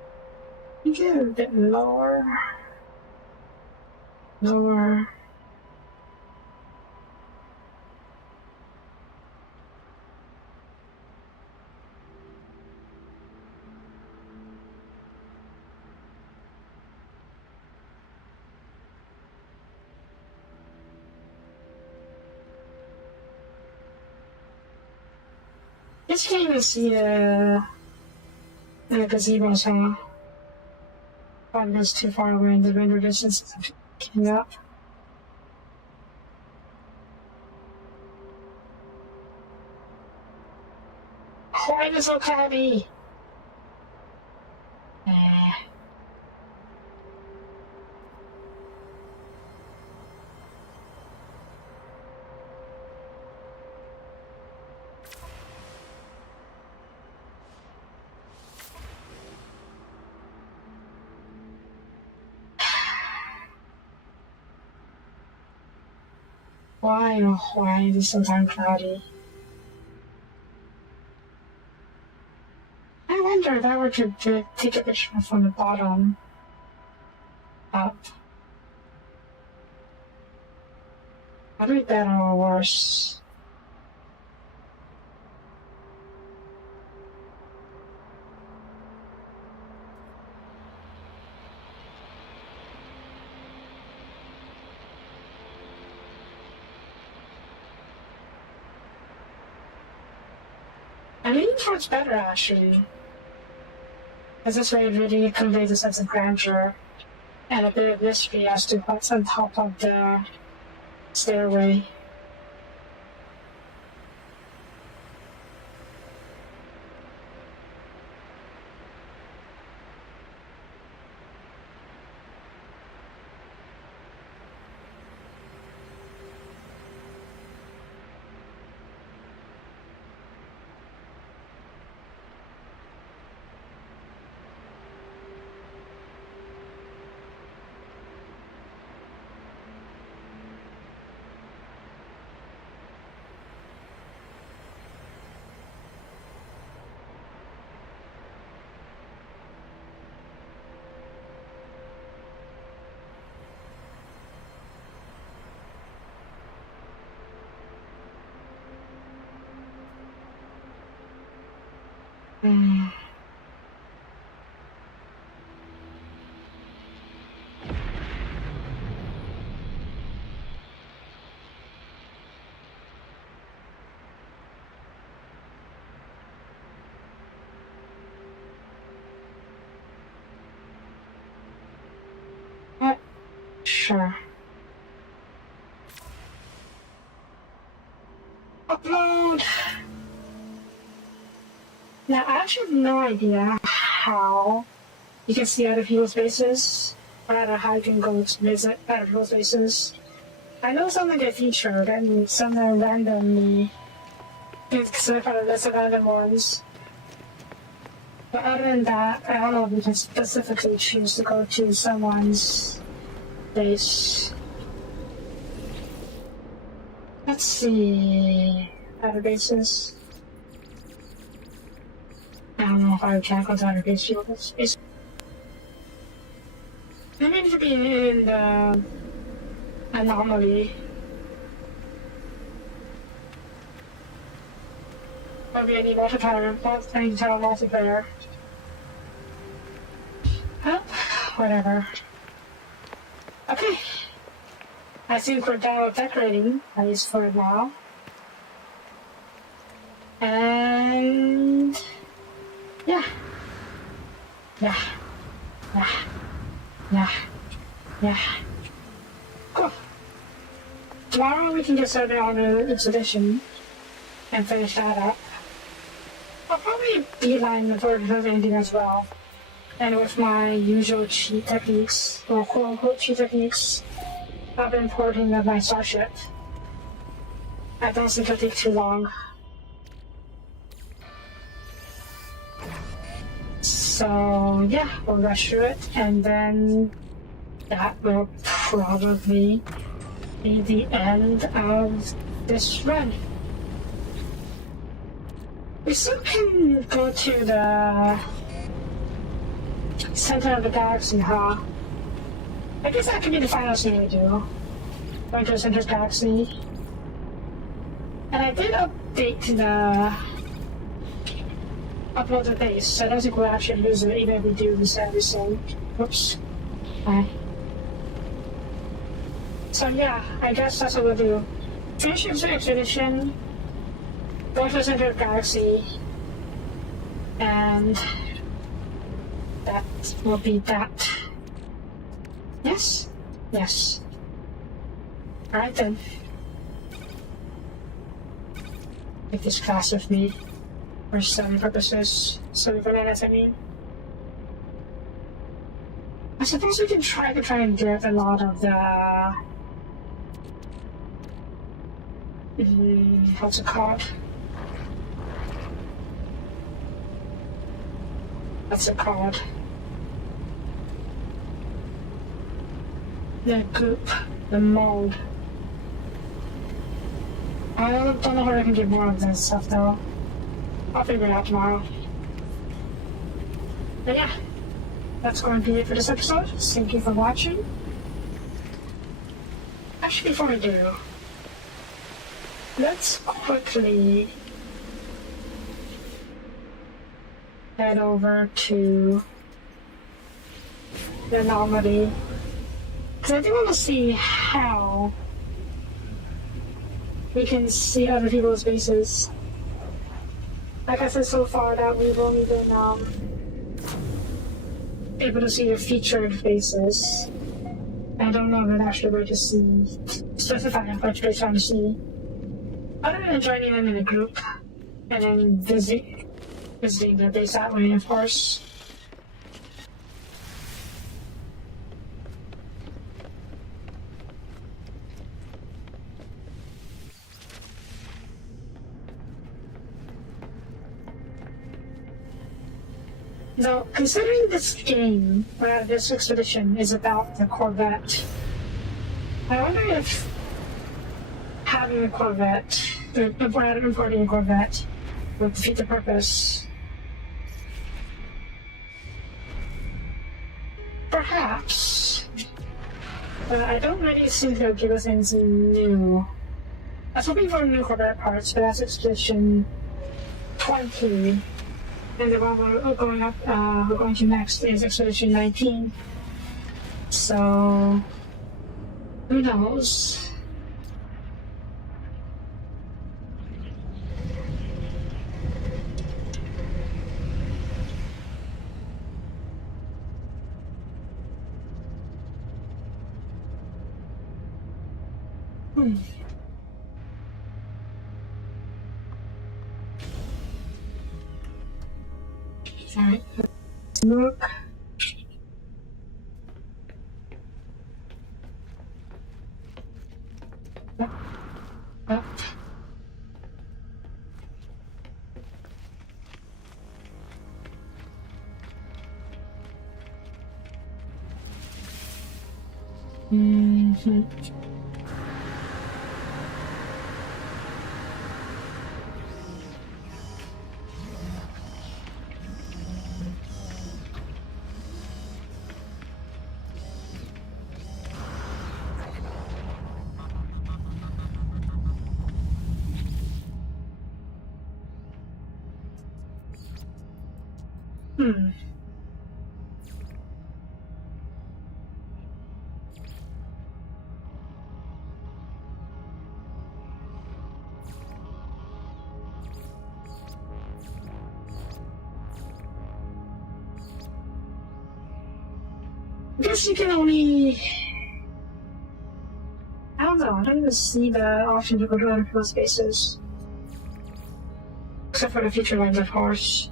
You get it a bit lower. Lower. Just can't even see the gazebos, huh? Probably just too far away in the render distance. Picking up. is it so cloudy? Why, oh, why is it sometimes cloudy? I wonder if I were to take a picture from the bottom up. Would it be better or worse? I'm leaning towards better, actually. As this way, it really conveys a sense of grandeur and a bit of mystery as to what's on top of the stairway. Sure. Upload! Now, I actually have no idea how you can see other people's faces, or how you can go to visit other people's faces. I know something get featured, and some are randomly considered part of the list of random ones. But other than that, I don't know if you can specifically choose to go to someone's face. Let's see. Other bases. I don't know if I can go to other bases. Maybe it should be in the anomaly. Maybe I need multiplayer. I need to tell multiplayer. Oh, whatever. Okay. I think we're done with decorating, at least for now. And yeah. Cool. Tomorrow we can get started on the exhibition and finish that up. I'll probably beeline the version of ending as well. And with my usual cheat techniques, or quote-unquote cheat techniques, I've been importing of my starship. I don't think it'll take too long. So yeah, we'll rush through it, and then that will probably be the end of this run. We still can go to the center of the galaxy, huh? I guess that could be the final thing we do. Going to the center of the galaxy. And I did update the upload the base, so I don't think we'll actually lose it even if we do this everything. Oops. Hi. So yeah, I guess that's what we'll do. Finish the expedition, go to the center of the galaxy, and that will be that. Yes? Yes. Alright then. Take this class with me. For study purposes. Study for minutes, I mean. I suppose we can try and get a lot of the what's it called? What's it called? The goop, the mold. I don't know how I can get more of this stuff though. I'll figure it out tomorrow. But yeah, that's going to be it for this episode. Thank you for watching. Actually, before we do, let's quickly head over to the anomaly. Because I do want to see how we can see other people's faces. Like I said so far that we've only been able to see their featured faces. I don't know if it actually were to see specify which face I'm to see. Other than joining them in a group and then visiting their base that way, of course. Now, considering this game, or this expedition, is about the Corvette, I wonder if having a Corvette, or importing a Corvette, would defeat the purpose. Perhaps. But I don't really think they'll give us anything new. I was hoping for new Corvette parts, but that's Expedition 20. And the one we're going to next is Expedition 19. So, who knows? Alright, let's look. Up. Mm-hmm. I guess you can only... I don't know, I don't even see the option to go to other people's spaces. Except for the feature lines, of course.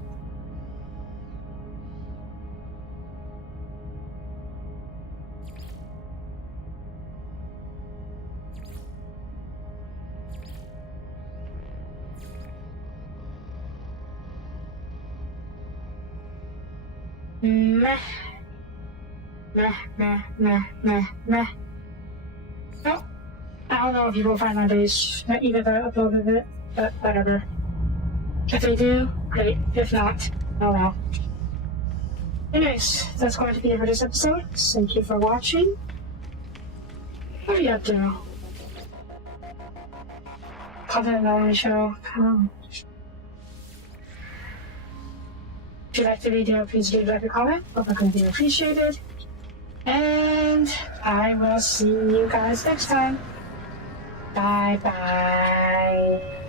Meh. Meh, meh, meh, meh, meh. Oh, I don't know if you will find my base, even if I uploaded it, but whatever. If they do, great. If not, oh well. Anyways, that's going to be it for this episode. Thank you for watching. What are you up to? Content on the show. Come on. If you liked the video, please leave a comment. Hope it can be appreciated. And I will see you guys next time. Bye bye.